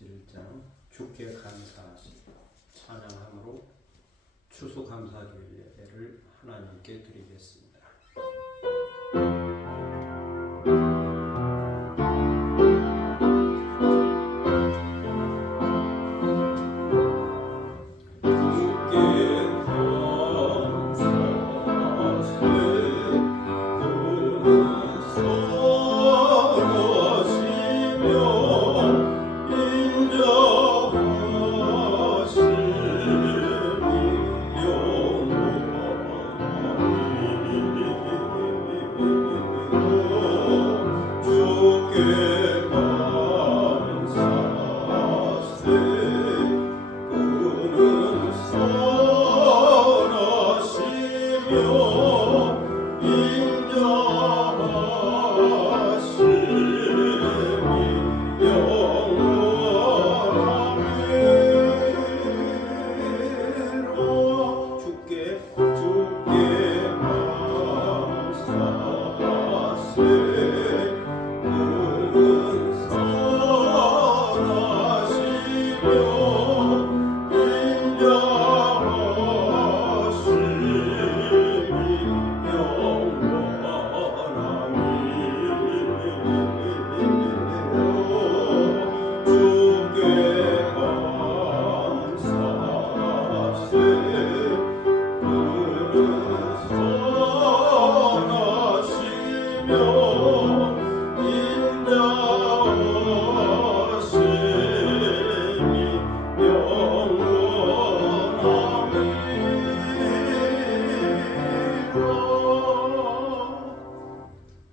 21장 주께 감사하시 찬양함으로 추수감사주일예배를 하나님께 드리겠습니다.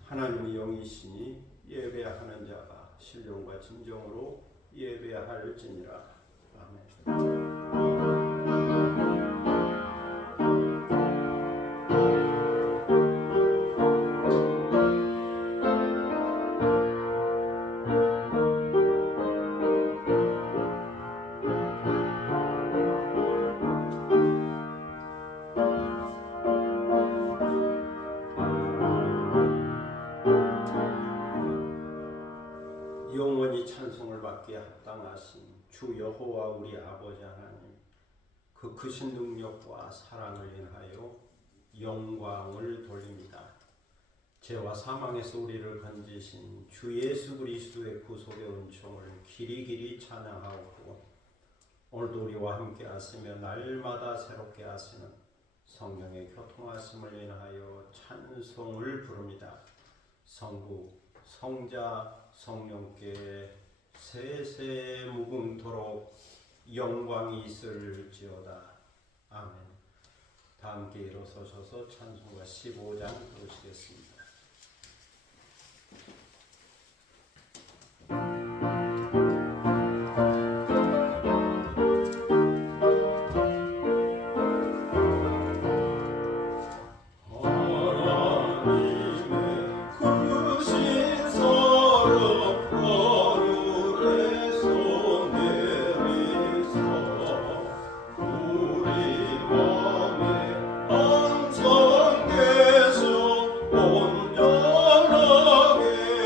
하나님이 영이시니 예배하는 자가 신령과 진정으로 예배할지니라. 아멘. 영원히 찬송을 받기에 합당하신 주 여호와 우리 아버지 하나님, 그 크신 능력과 사랑을 인하여 영광을 돌립니다. 죄와 사망에서 우리를 건지신 주 예수 그리스도의 구속의 은총을 길이길이 찬양하옵고, 오늘도 우리와 함께 하시며 날마다 새롭게 하시는 성령의 교통하심을 인하여 찬송을 부릅니다. 성부, 성자, 성령께 세세 무궁토록 영광이 있을지어다. 아멘. 다 함께 일어서셔서 찬송가 15장 부르시겠습니다. 온전하게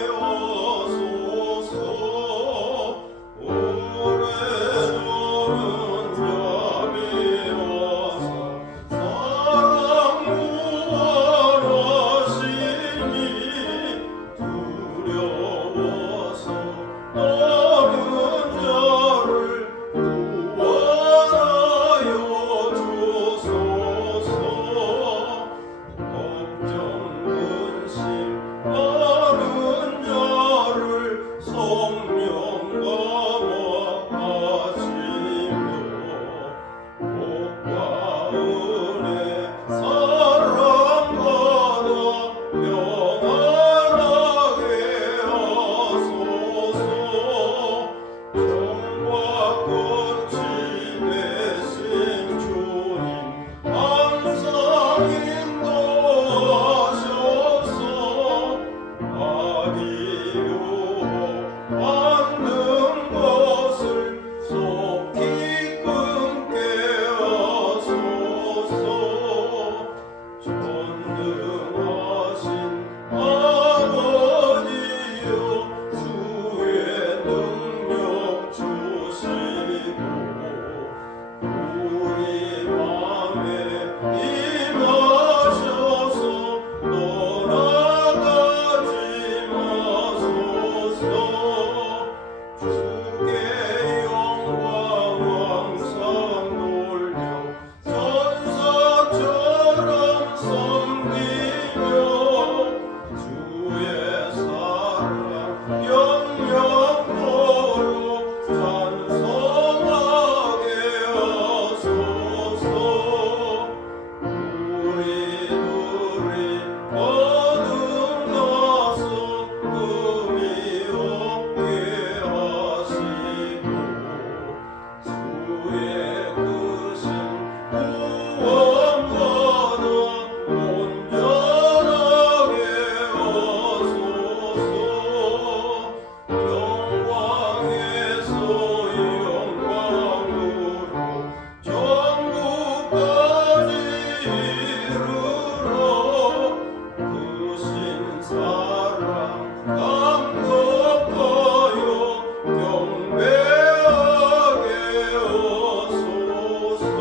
매하게 오소서.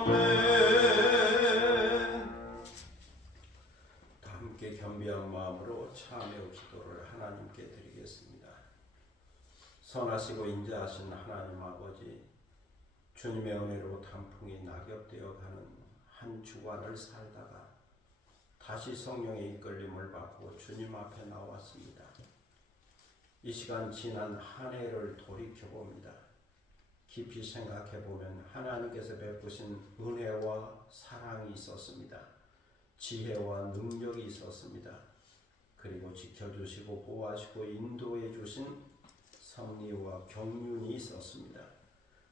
아멘. 다 함께 겸비한 마음으로 참여 기도를 하나님께 드리겠습니다. 선하시고 인자하신 하나님 아버지, 주님의 은혜로 단풍이 낙엽되어 가는 한 주간을 살다가 다시 성령의 이끌림을 받고 주님 앞에 나왔습니다. 이 시간 지난 한 해를 돌이켜봅니다. 깊이 생각해보면 하나님께서 베푸신 은혜와 사랑이 있었습니다. 지혜와 능력이 있었습니다. 그리고 지켜주시고 보호하시고 인도해 주신 섭리와 경륜이 있었습니다.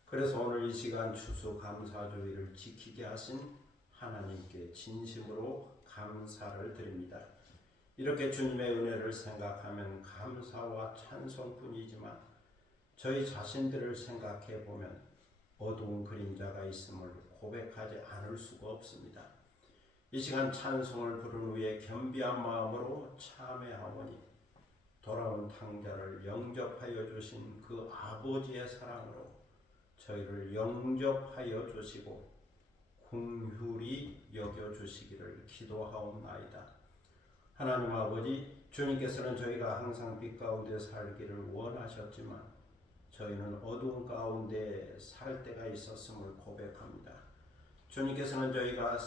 그래서 오늘 이 시간 추수감사주의를 지키게 하신 하나님께 진심으로 감사를 드립니다. 이렇게 주님의 은혜를 생각하면 감사와 찬송뿐이지만 저희 자신들을 생각해 보면 어두운 그림자가 있음을 고백하지 않을 수가 없습니다. 이 시간 찬송을 부른 후에 겸비한 마음으로 참회하오니 돌아온 탕자를 영접하여 주신 그 아버지의 사랑으로 저희를 영접하여 주시고 긍휼히 여겨주시기를 기도하옵나이다. 하나님 아버지, 주님께서는 저희가 항상 빛 가운데 살기를 원하셨지만 저희는 어두운 가운데 살 때가 있었음을 고백합니다. 주님께서는 저희가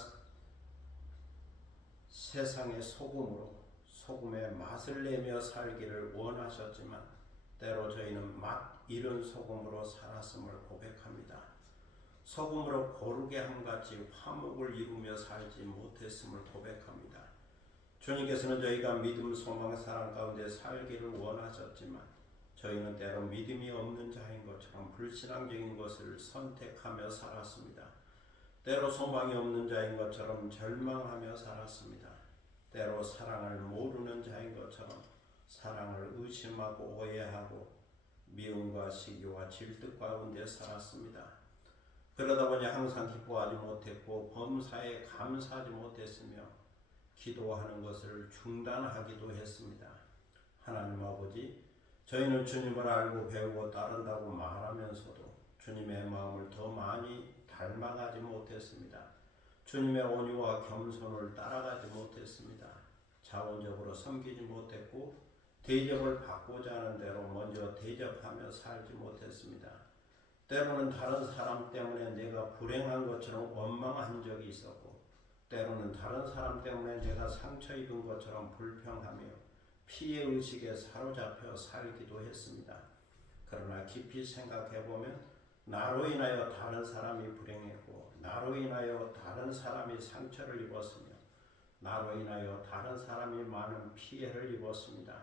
세상의 소금의 맛을 내며 살기를 원하셨지만 때로 저희는 맛 잃은 소금으로 살았음을 고백합니다. 소금으로 고르게 함같이 화목을 이루며 살지 못했음을 고백합니다. 주님께서는 저희가 믿음, 소망, 사랑 가운데 살기를 원하셨지만 저희는 때로 믿음이 없는 자인 것처럼 불신앙적인 것을 선택하며 살았습니다. 때로 소망이 없는 자인 것처럼 절망하며 살았습니다. 때로 사랑을 모르는 자인 것처럼 사랑을 의심하고 오해하고 미움과 시기와 질투 가운데 살았습니다. 그러다 보니 항상 기뻐하지 못했고 범사에 감사하지 못했으며 기도하는 것을 중단하기도 했습니다. 하나님 아버지, 저희는 주님을 알고 배우고 따른다고 말하면서도 주님의 마음을 더 많이 닮아가지 못했습니다. 주님의 온유와 겸손을 따라가지 못했습니다. 자원적으로 섬기지 못했고 대접을 받고자 하는 대로 먼저 대접하며 살지 못했습니다. 때로는 다른 사람 때문에 내가 불행한 것처럼 원망한 적이 있었고 때로는 다른 사람 때문에 내가 상처 입은 것처럼 불평하며 피해의식에 사로잡혀 살기도 했습니다. 그러나 깊이 생각해보면 나로 인하여 다른 사람이 불행했고 나로 인하여 다른 사람이 상처를 입었으며 나로 인하여 다른 사람이 많은 피해를 입었습니다.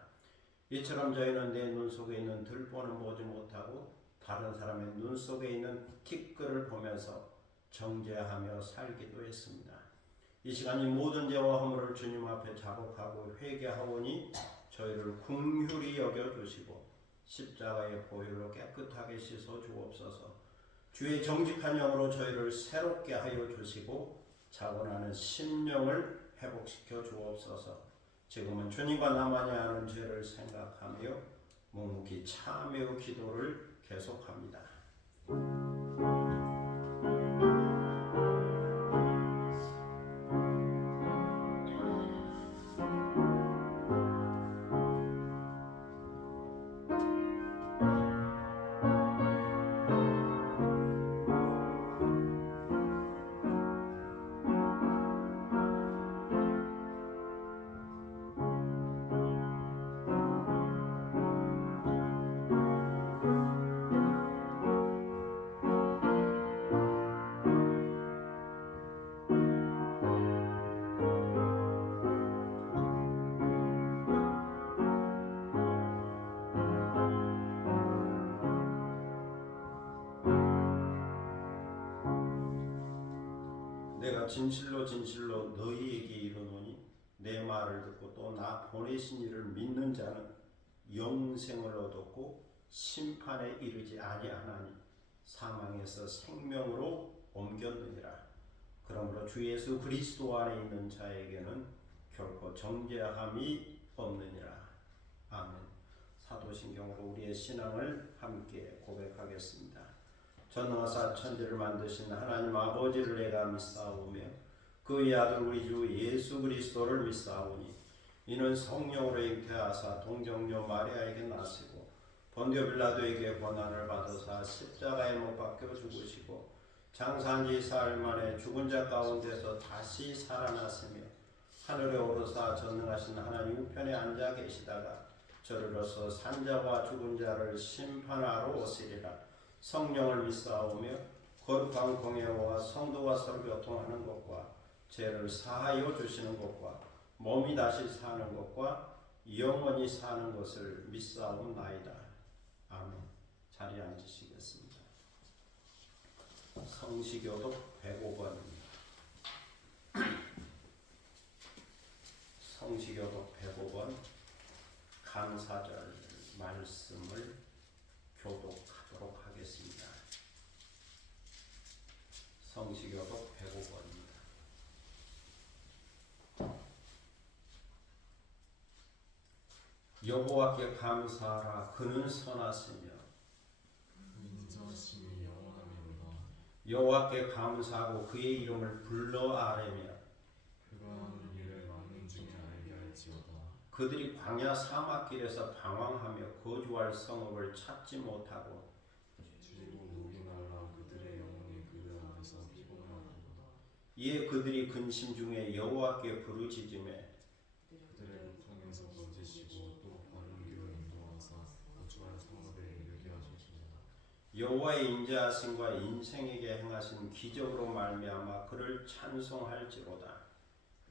이처럼 저희는 내 눈 속에 있는 들보는 보지 못하고 다른 사람의 눈 속에 있는 티끌을 보면서 정죄하며 살기도 했습니다. 이 시간 이 모든 죄와 허물을 주님 앞에 자복하고 회개하오니 저희를 긍휼히 여겨주시고 십자가의 보혈로 깨끗하게 씻어 주옵소서. 주의 정직한 영으로 저희를 새롭게 하여 주시고 자원하는 심령을 회복시켜 주옵소서. 지금은 주님과 나만이 아는 죄를 생각하며 묵묵히 참회의 기도를 계속합니다. 내가 진실로 진실로 너희에게 이르노니 내 말을 듣고 또 나 보내신 이를 믿는 자는 영생을 얻었고 심판에 이르지 아니하나니 사망에서 생명으로 옮겼느니라. 그러므로 주 예수 그리스도 안에 있는 자에게는 결코 정죄함이 없느니라. 사도신경으로 우리의 신앙을 함께 고백하겠습니다. 전능하사 천지를 만드신 하나님 아버지를 내가 믿사오며 그의 아들 우리 주 예수 그리스도를 믿사오니 이는 성령으로 잉태하사 동정녀 마리아에게 나시고 본디오 빌라도에게 고난을 받으사 십자가에 못 박혀 죽으시고 장사한 지 사흘 만에 죽은 자 가운데서 다시 살아나시며 하늘에 오르사 전능하신 하나님 우편에 앉아 계시다가 저리로서 산자와 죽은 자를 심판하러 오시리라. 성령을 믿사오며 거룩한 공예와 성도와 서로 교통하는 것과 죄를 사하여 주시는 것과 몸이 다시 사는 것과 영원히 사는 것을 믿사옵나이다. 아멘. 자리에 앉으시겠습니다. 성시교독 105번입니다. 성시교독 105번 감사절 말씀을 교독하도록 하겠습니다. 성시교독 105번입니다. 여호와께 감사하라. 그는 선하시며 인자하심이 영원하미로다. 여호와께 감사하고 그의 이름을 불러 아뢰며 그가 하는 일을 만민 중에 알게 할지어다. 그들이 광야 사막길에서 방황하며 거주할 성읍을 찾지 못하고 그리고 목이 날라 그들의 영혼이 그들 안에서 피곤하도다. 이에 그들이 근심 중에 여호와께 부르짖으매 그들의 고통에서 건지시고 또 바른 길로 인도하사 거주할 성읍에 이르게 하시리라. 여호와의 인자하심과 인생에게 행하신 기적으로 말미암아 그를 찬송할지로다.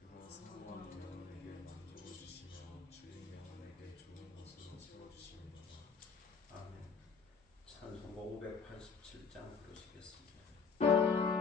그가 사모하는 영혼에게 만족을 주시며 주인 영혼에게 좋은 것으로 세워주십니다. 아멘. 찬송가 587장 부르시겠습니다.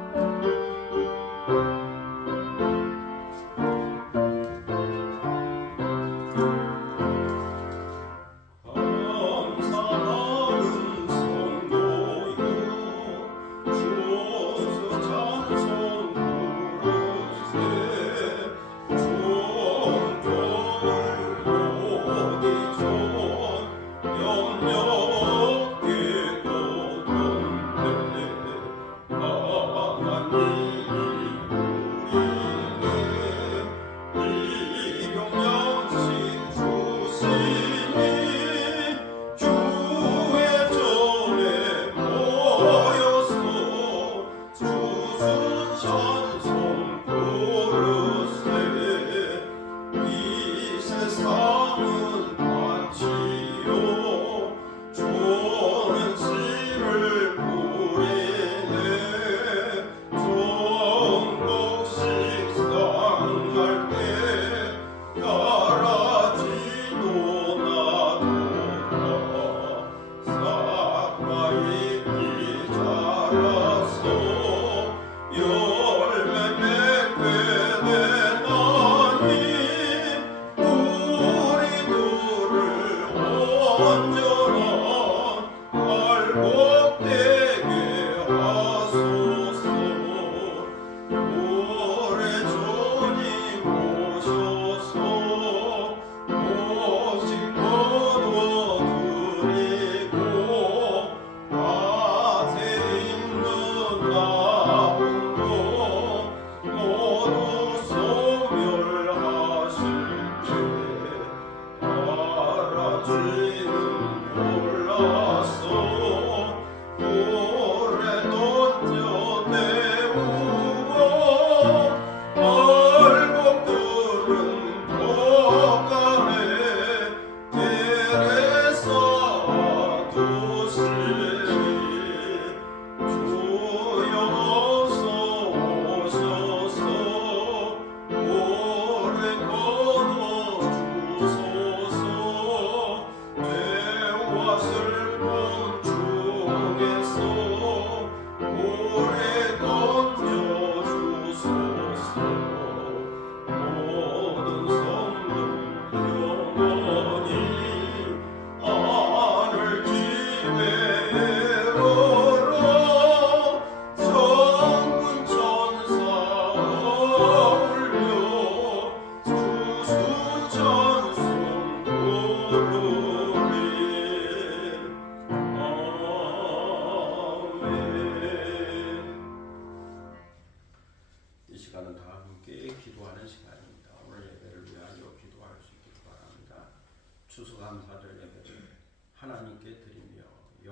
것을 본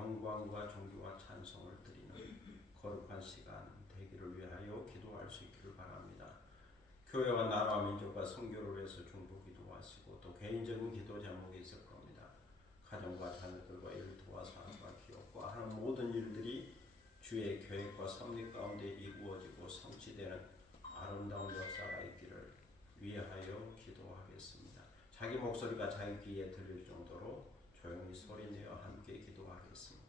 영광과 존귀와 찬송을 드리는 거룩한 시간 되기를 위하여 기도할 수 있기를 바랍니다. 교회와 나라와 민족과 선교를 위해서 중보 기도하시고 또 개인적인 기도 제목이 있을 겁니다. 가정과 자녀들과 일터와 사람과 기업과 하는 모든 일들이 주의 계획과 섭리 가운데 이루어지고 성취되는 아름다운 역사가 있기를 위하여 기도하겠습니다. 자기 목소리가 자기 귀에 들릴 정도로 조용히 소리내어 함께 기도하겠습니다.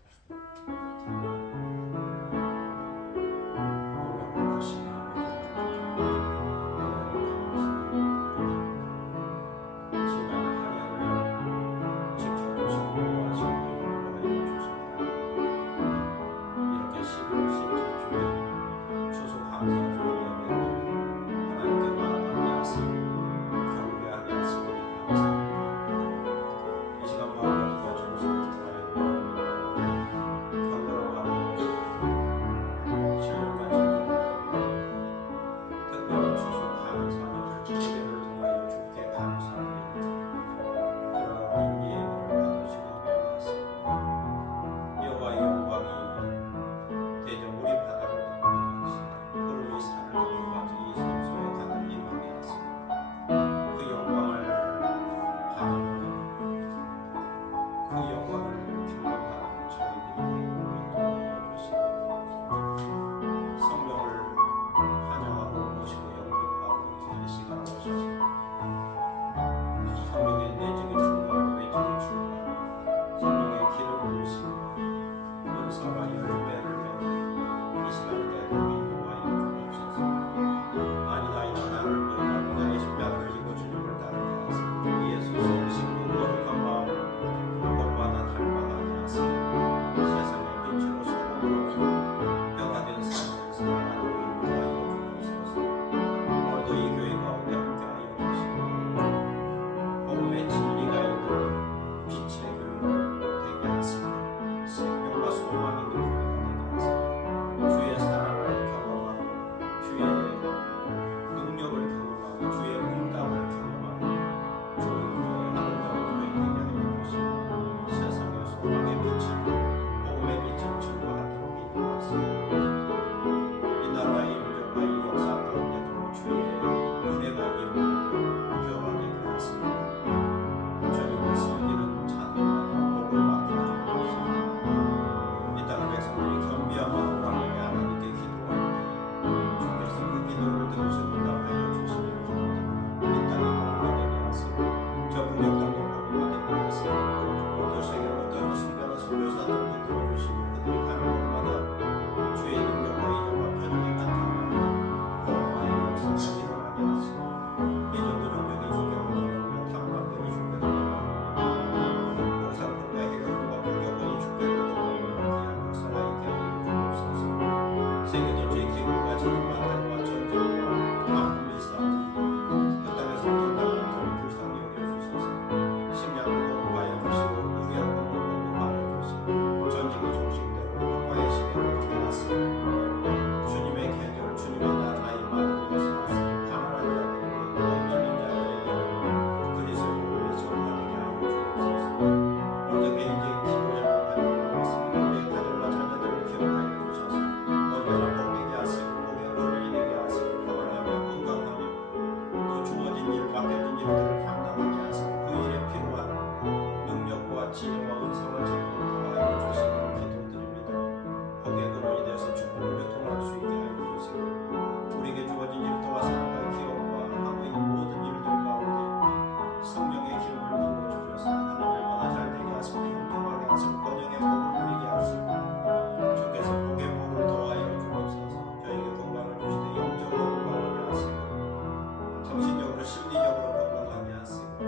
심리적으로 건강하게 하시고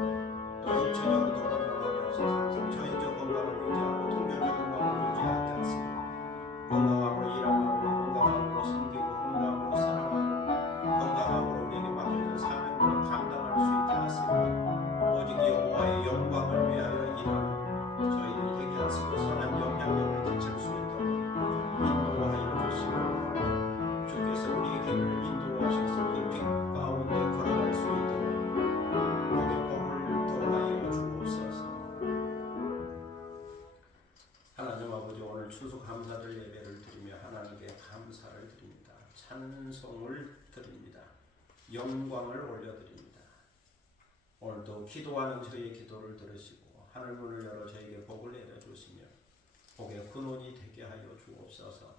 또 육체적으로도 건강하게 하셔서 정신적 건강을 수수감사절 예배를 드리며 하나님께 감사를 드립니다. 찬송을 드립니다. 영광을 올려드립니다. 오늘도 기도하는 저희의 기도를 들으시고 하늘 문을 열어 저에게 복을 내려주시며 복의 근원이 되게 하여 주옵소서.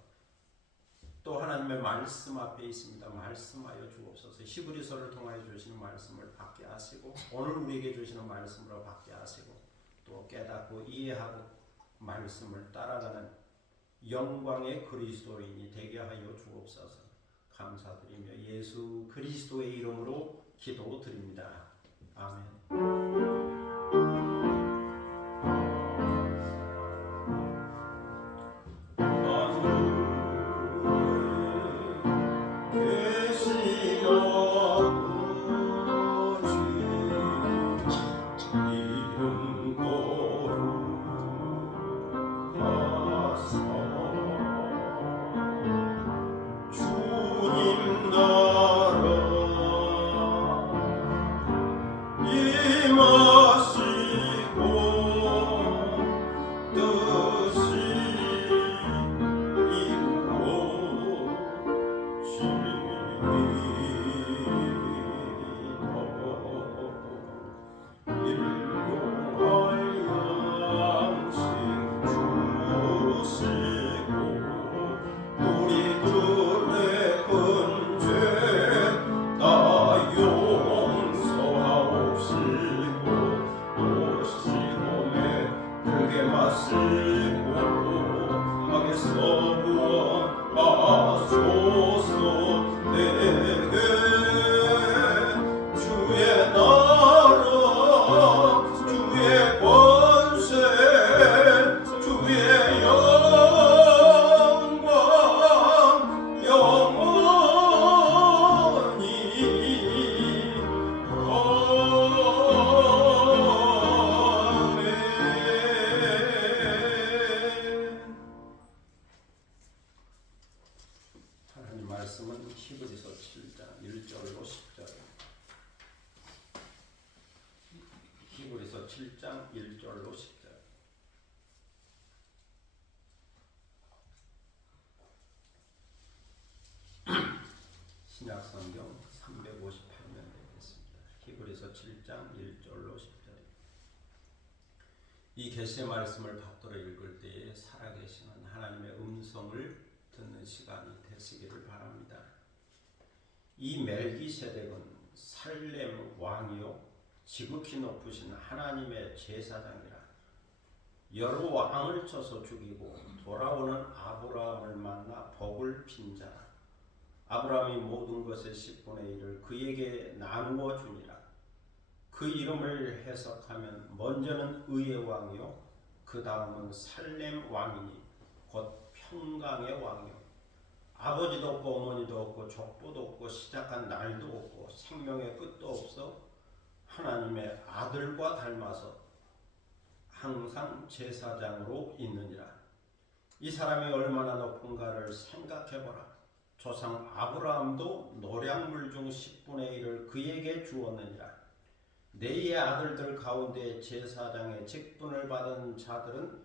또 하나님의 말씀 앞에 있습니다. 말씀하여 주옵소서. 히브리서를 통하여 주시는 말씀을 받게 하시고 오늘 우리에게 주시는 말씀으로 받게 하시고 또 깨닫고 이해하고 말씀을 따라가는 영광의 그리스도인이 되게 하여 주옵소서. 감사드리며 예수 그리스도의 이름으로 기도드립니다. 아멘. 말씀은 히브리서 7장 1절로 10절. 히브리서 7장 1절로 10절. 신약 성경 358면 되겠습니다. 히브리서 7장 1절로 10절. 이 계시의 말씀을 받들어 읽을 때에 살아계시는 하나님의 음성을 듣는 시간이 되시기를 바랍니다. 이 멜기세덱은 살렘 왕이요 지극히 높으신 하나님의 제사장이라. 여러 왕을 쳐서 죽이고 돌아오는 아브라함을 만나 복을 빈 자라. 아브라함이 모든 것의 10분의 1을 그에게 나누어 주니라. 그 이름을 해석하면 먼저는 의의 왕이요 그 다음은 살렘 왕이니 곧 평강의 왕이요 아버지도 없고 어머니도 없고 족보도 없고 시작한 날도 없고 생명의 끝도 없어 하나님의 아들과 닮아서 항상 제사장으로 있느니라. 이 사람이 얼마나 높은가를 생각해보라. 조상 아브라함도 노량물 중 10분의 1을 그에게 주었느니라. 네의 아들들 가운데 제사장의 직분을 받은 자들은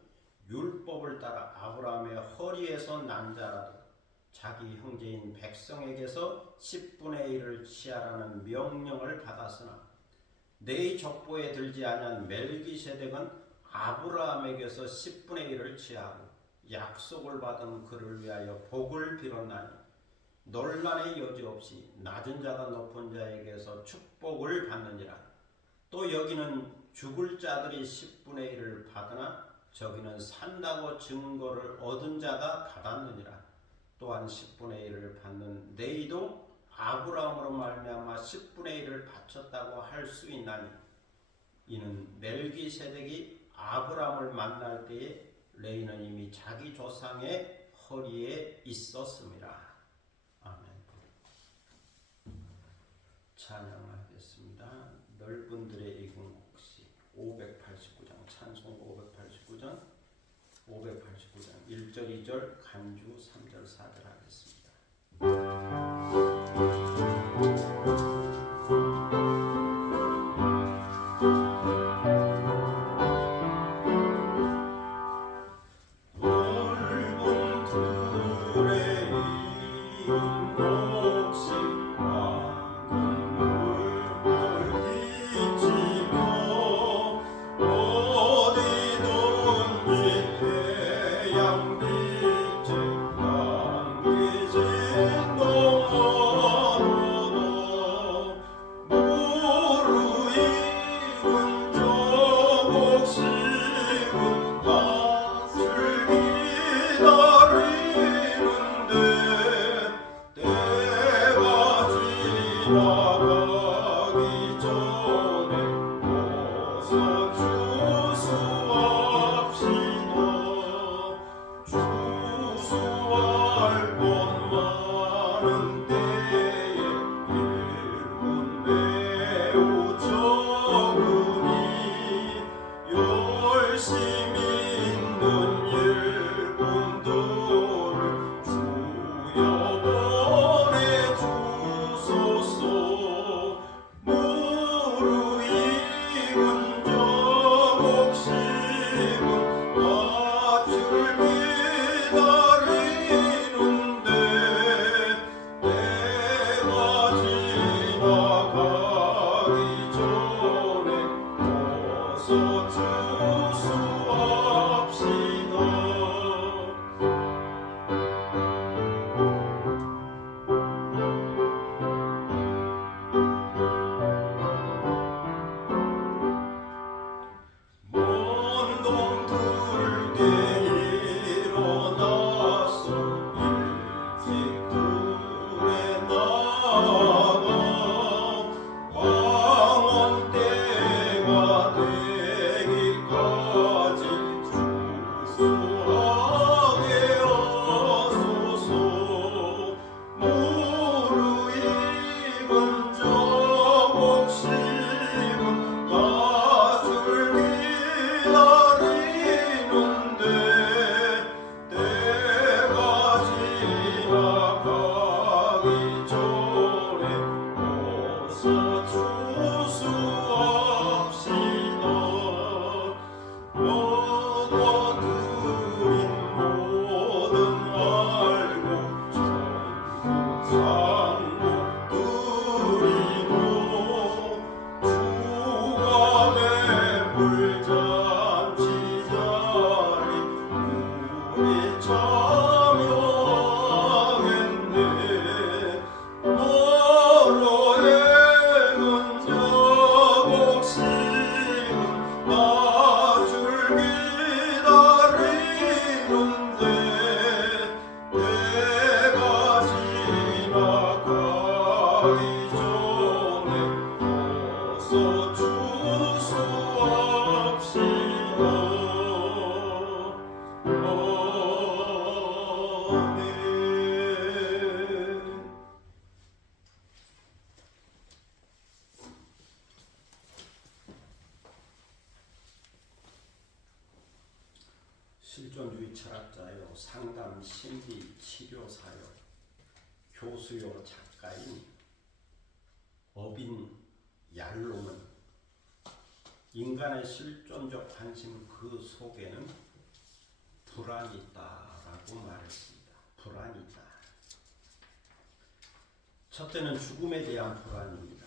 율법을 따라 아브라함의 허리에서 난 자라도 자기 형제인 백성에게서 10분의 1을 취하라는 명령을 받았으나 네의 족보에 들지 아니한 멜기세덱은 아브라함에게서 10분의 1을 취하고 약속을 받은 그를 위하여 복을 빌었나니 논란의 여지 없이 낮은 자가 높은 자에게서 축복을 받느니라. 또 여기는 죽을 자들이 10분의 1을 받으나 저기는 산다고 증거를 얻은 자가 받았느니라. 또한 10분의 1을 받는 네이도 아브라함으로 말미암아 10분의 1을 바쳤다고 할 수 있나니 이는 멜기세덱이 아브라함을 만날 때에 레이는 이미 자기 조상의 허리에 있었음이라. 아멘. 찬양하겠습니다. 넓은들의 이궁곡시 589장 찬송 589장 1절 2절 간주 3절 4절 하겠습니다. 넓은 실존주의 철학자요, 상담 심리 치료사요, 교수요, 작가인 어빈 얄롬은 인간의 실존적 관심 그 속에는 불안이 있다라고 말했습니다. 불안이 있다. 첫째는 죽음에 대한 불안입니다.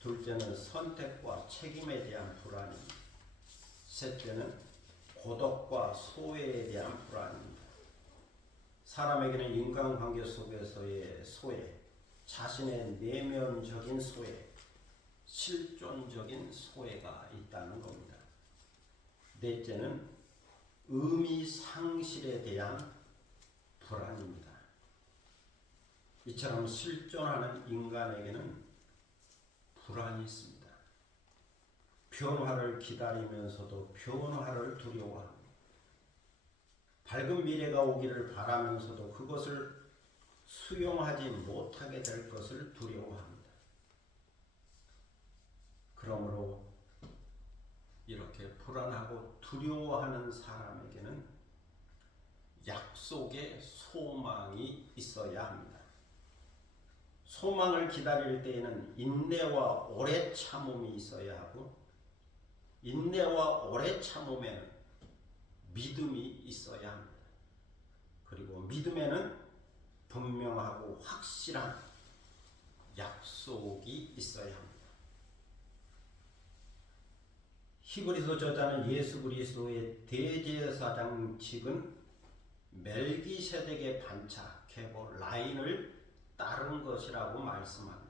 둘째는 선택과 책임에 대한 불안입니다. 셋째는 고독과 소외에 대한 불안입니다. 사람에게는 인간관계 속에서의 소외, 자신의 내면적인 소외, 실존적인 소외가 있다는 겁니다. 넷째는 의미 상실에 대한 불안입니다. 이처럼 실존하는 인간에게는 불안이 있습니다. 변화를 기다리면서도 변화를 두려워합니다. 밝은 미래가 오기를 바라면서도 그것을 수용하지 못하게 될 것을 두려워합니다. 그러므로 이렇게 불안하고 두려워하는 사람에게는 약속의 소망이 있어야 합니다. 소망을 기다릴 때에는 인내와 오래 참음이 있어야 하고, 인내와 오래 참음에는 믿음이 있어야 합니다. 그리고 믿음에는 분명하고 확실한 약속이 있어야 합니다. 히브리서 저자는 예수 그리스도의 대제사장직은 멜기세덱의 반차, 계보 라인을 따른 것이라고 말씀합니다.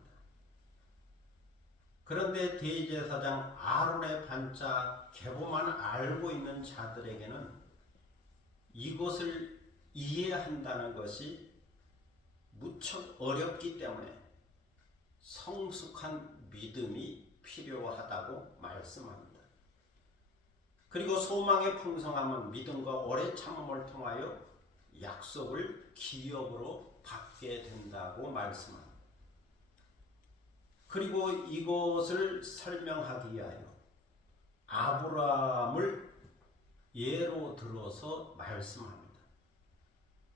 그런데 대제사장 아론의 반차 계보만 알고 있는 자들에게는 이것을 이해한다는 것이 무척 어렵기 때문에 성숙한 믿음이 필요하다고 말씀합니다. 그리고 소망의 풍성함은 믿음과 오래 참음을 통하여 약속을 기업으로 받게 된다고 말씀합니다. 그리고 이것을 설명하기 위하여 아브라함을 예로 들어서 말씀합니다.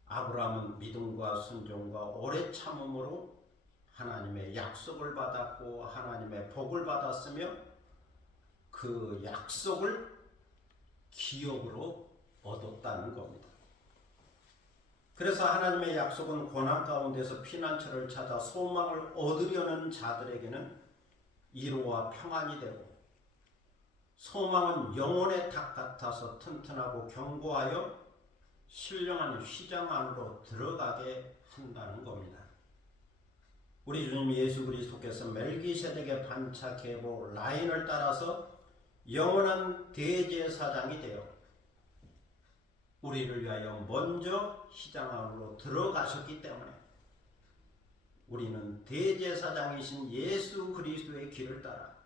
아브라함은 믿음과 순종과 오래 참음으로 하나님의 약속을 받았고 하나님의 복을 받았으며 그 약속을 기업으로 얻었다는 겁니다. 그래서 하나님의 약속은 고난 가운데서 피난처를 찾아 소망을 얻으려는 자들에게는 위로와 평안이 되고, 소망은 영혼의 탑 같아서 튼튼하고 견고하여 신령한 휘장 안으로 들어가게 한다는 겁니다. 우리 주님 예수 그리스도께서 멜기세덱의 반차 계보 라인을 따라서 영원한 대제사장이 되어 우리를 위하여 먼저 휘장 안으로 들어가셨기 때문에 우리는 대제사장이신 예수 그리스도의 길을 따라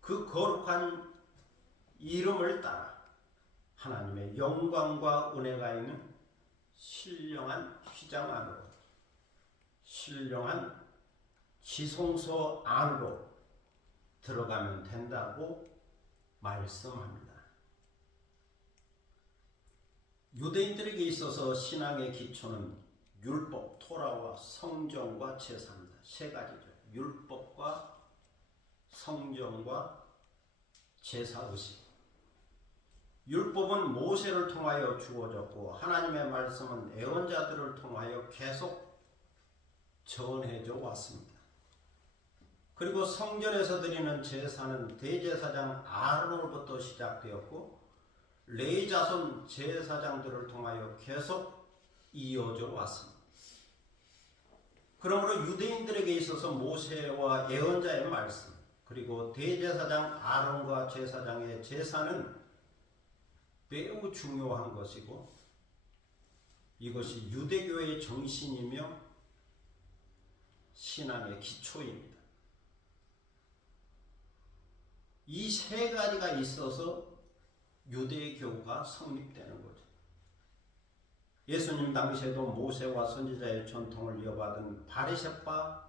그 거룩한 이름을 따라 하나님의 영광과 은혜가 있는 신령한 휘장 안으로, 신령한 지성소 안으로 들어가면 된다고 말씀합니다. 유대인들에게 있어서 신앙의 기초는 율법, 토라와 성경과 제사입니다. 세 가지죠. 율법과 성경과 제사의식. 율법은 모세를 통하여 주어졌고 하나님의 말씀은 예언자들을 통하여 계속 전해져 왔습니다. 그리고 성전에서 드리는 제사는 대제사장 아론으로부터 시작되었고 레위 자손 제사장들을 통하여 계속 이어져 왔습니다. 그러므로 유대인들에게 있어서 모세와 예언자의 말씀, 그리고 대제사장 아론과 제사장의 제사는 매우 중요한 것이고 이것이 유대교의 정신이며 신앙의 기초입니다. 이 세 가지가 있어서 유대교가 성립되는 거죠. 예수님 당시에도 모세와 선지자의 전통을 이어받은 바리새파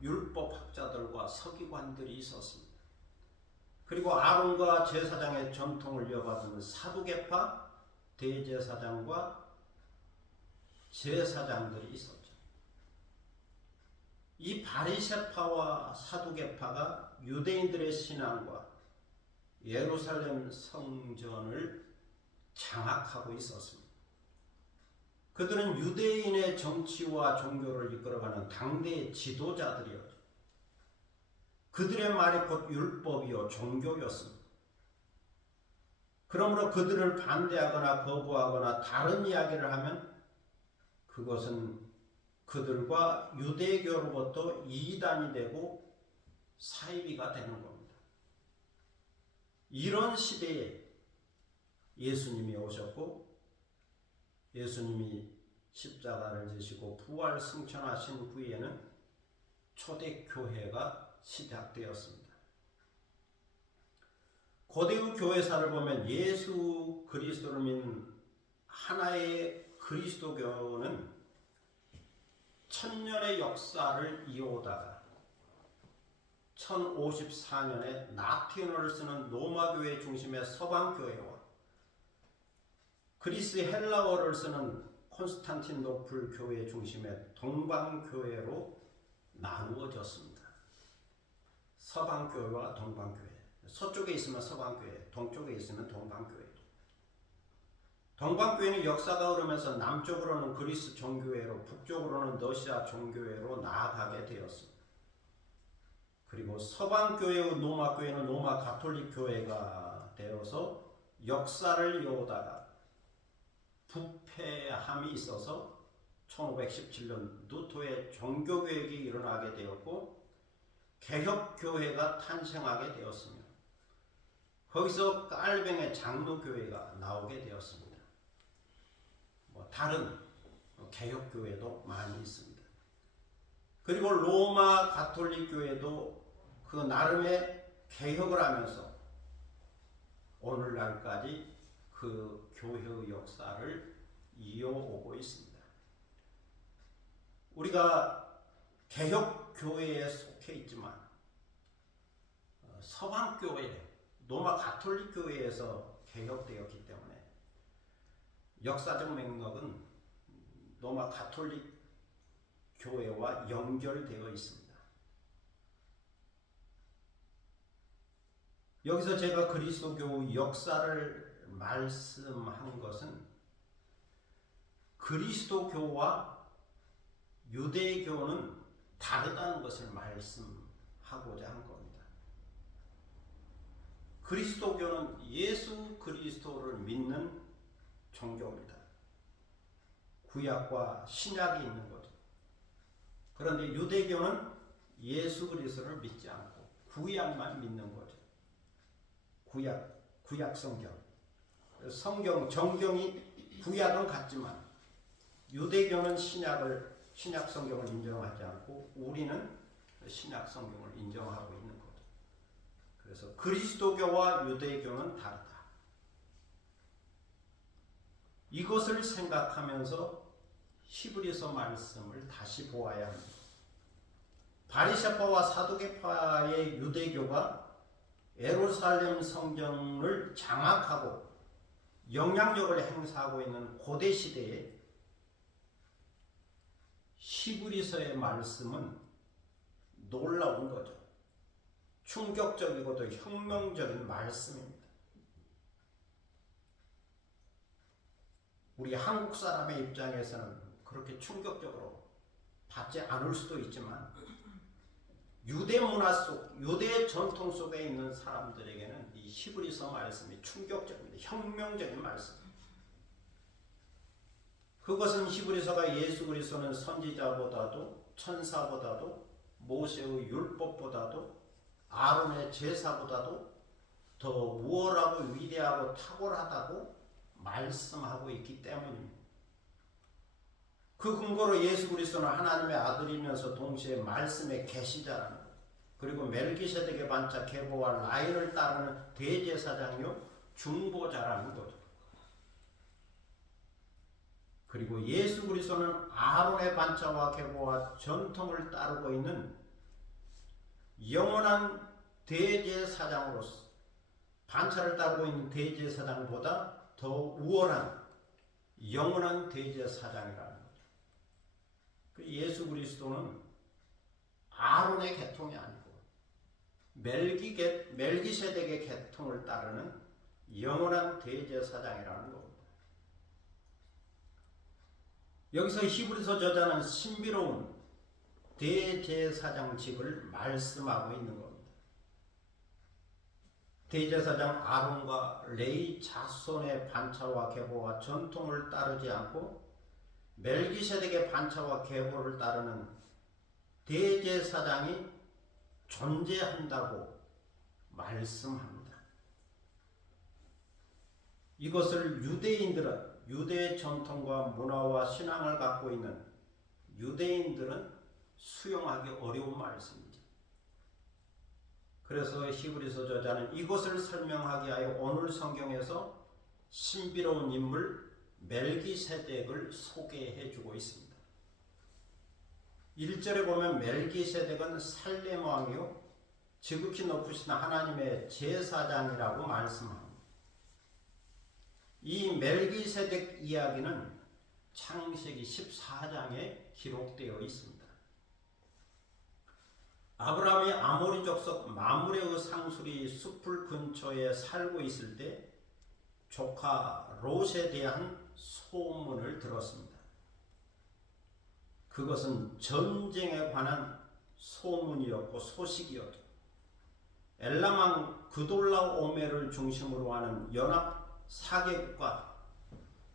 율법학자들과 서기관들이 있었습니다. 그리고 아론과 제사장의 전통을 이어받은 사두개파 대제사장과 제사장들이 있었죠. 이 바리새파와 사두개파가 유대인들의 신앙과 예루살렘 성전을 장악하고 있었습니다. 그들은 유대인의 정치와 종교를 이끌어가는 당대의 지도자들이었죠. 그들의 말이 곧 율법이요 종교였습니다. 그러므로 그들을 반대하거나 거부하거나 다른 이야기를 하면 그것은 그들과 유대교로부터 이단이 되고 사이비가 되는 겁니다. 이런 시대에 예수님이 오셨고 예수님이 십자가를 지시고 부활 승천하신 후에는 초대교회가 시작되었습니다. 고대의 교회사를 보면 예수 그리스도를 믿는 하나의 그리스도교는 천년의 역사를 이어오다가 1054년에 라틴어를 쓰는 로마교회 중심의 서방교회와 그리스 헬라어를 쓰는 콘스탄티노플 교회 중심의 동방교회로 나누어졌습니다. 서방교회와 동방교회. 서쪽에 있으면 서방교회, 동쪽에 있으면 동방교회. 동방교회는 역사가 흐르면서 남쪽으로는 그리스 종교회로, 북쪽으로는 러시아 종교회로 나아가게 되었습니다. 그리고 서방교회의 로마교회는 로마 가톨릭 교회가 되어서 역사를 이어오다가 부패함이 있어서 1517년 루터의 종교개혁이 일어나게 되었고 개혁교회가 탄생하게 되었으며 거기서 깔뱅의 장로교회가 나오게 되었습니다. 다른 개혁교회도 많이 있습니다. 그리고 로마 가톨릭 교회도 그 나름의 개혁을 하면서 오늘날까지 그 교회의 역사를 이어오고 있습니다. 우리가 개혁교회에 속해 있지만 서방교회, 로마 가톨릭 교회에서 개혁되었기 때문에 역사적 맥락은 로마 가톨릭 교회와 연결되어 있습니다. 여기서 제가 그리스도교 역사를 말씀한 것은 그리스도교와 유대교는 다르다는 것을 말씀하고자 한 겁니다. 그리스도교는 예수 그리스도를 믿는 종교입니다. 구약과 신약이 있는 거죠. 그런데 유대교는 예수 그리스도를 믿지 않고 구약만 믿는 거죠. 구약 성경. 정경이 구약은 같지만 유대교는 신약 성경을 인정하지 않고 우리는 신약 성경을 인정하고 있는 거죠. 그래서 그리스도교와 유대교는 다르다. 이것을 생각하면서 히브리서 말씀을 다시 보아야 합니다. 바리새파와 사두개파의 유대교가 예루살렘 성전을 장악하고 영향력을 행사하고 있는 고대 시대에 히브리서의 말씀은 놀라운 거죠. 충격적이고도 혁명적인 말씀입니다. 우리 한국 사람의 입장에서는 그렇게 충격적으로 받지 않을 수도 있지만 유대 문화 속, 유대 전통 속에 있는 사람들에게는 이 히브리서 말씀이 충격적입니다. 혁명적인 말씀. 그것은 히브리서가 예수 그리스도는 선지자보다도 천사보다도 모세의 율법보다도 아론의 제사보다도 더 우월하고 위대하고 탁월하다고 말씀하고 있기 때문입니다. 그 근거로 예수 그리스도는 하나님의 아들이면서 동시에 말씀의 계시자라는 것, 그리고 멜기세덱의 반차 계보와 라인을 따르는 대제사장요 중보자라는 거죠. 그리고 예수 그리스도는 아론의 반차와 계보와 전통을 따르고 있는 영원한 대제사장으로서 반차를 따르고 있는 대제사장보다 더 우월한 영원한 대제사장이라는 거죠. 그 예수 그리스도는 아론의 계통이 아니고 멜기세덱의 계통을 따르는 영원한 대제사장이라는 겁니다. 여기서 히브리서 저자는 신비로운 대제사장직을 말씀하고 있는 겁니다. 대제사장 아론과 레위 자손의 반차와 계보와 전통을 따르지 않고 멜기세덱의 반차와 계보를 따르는 대제사장이 존재한다고 말씀합니다. 이것을 유대의 전통과 문화와 신앙을 갖고 있는 유대인들은 수용하기 어려운 말씀입니다. 그래서 히브리서 저자는 이것을 설명하기 위하여 오늘 성경에서 신비로운 인물 멜기세덱을 소개해 주고 있습니다. 1절에 보면 멜기세덱은 살렘 왕이요 지극히 높으신 하나님의 제사장이라고 말씀합니다. 이 멜기세덱 이야기는 창세기 14장에 기록되어 있습니다. 아브라함이 아모리 족속 마므레의 상수리 숲을 근처에 살고 있을 때 조카 롯에 대한 소문을 들었습니다. 그것은 전쟁에 관한 소문이었고 소식이었죠. 엘람왕 그돌라오메를 중심으로 하는 연합 4개국과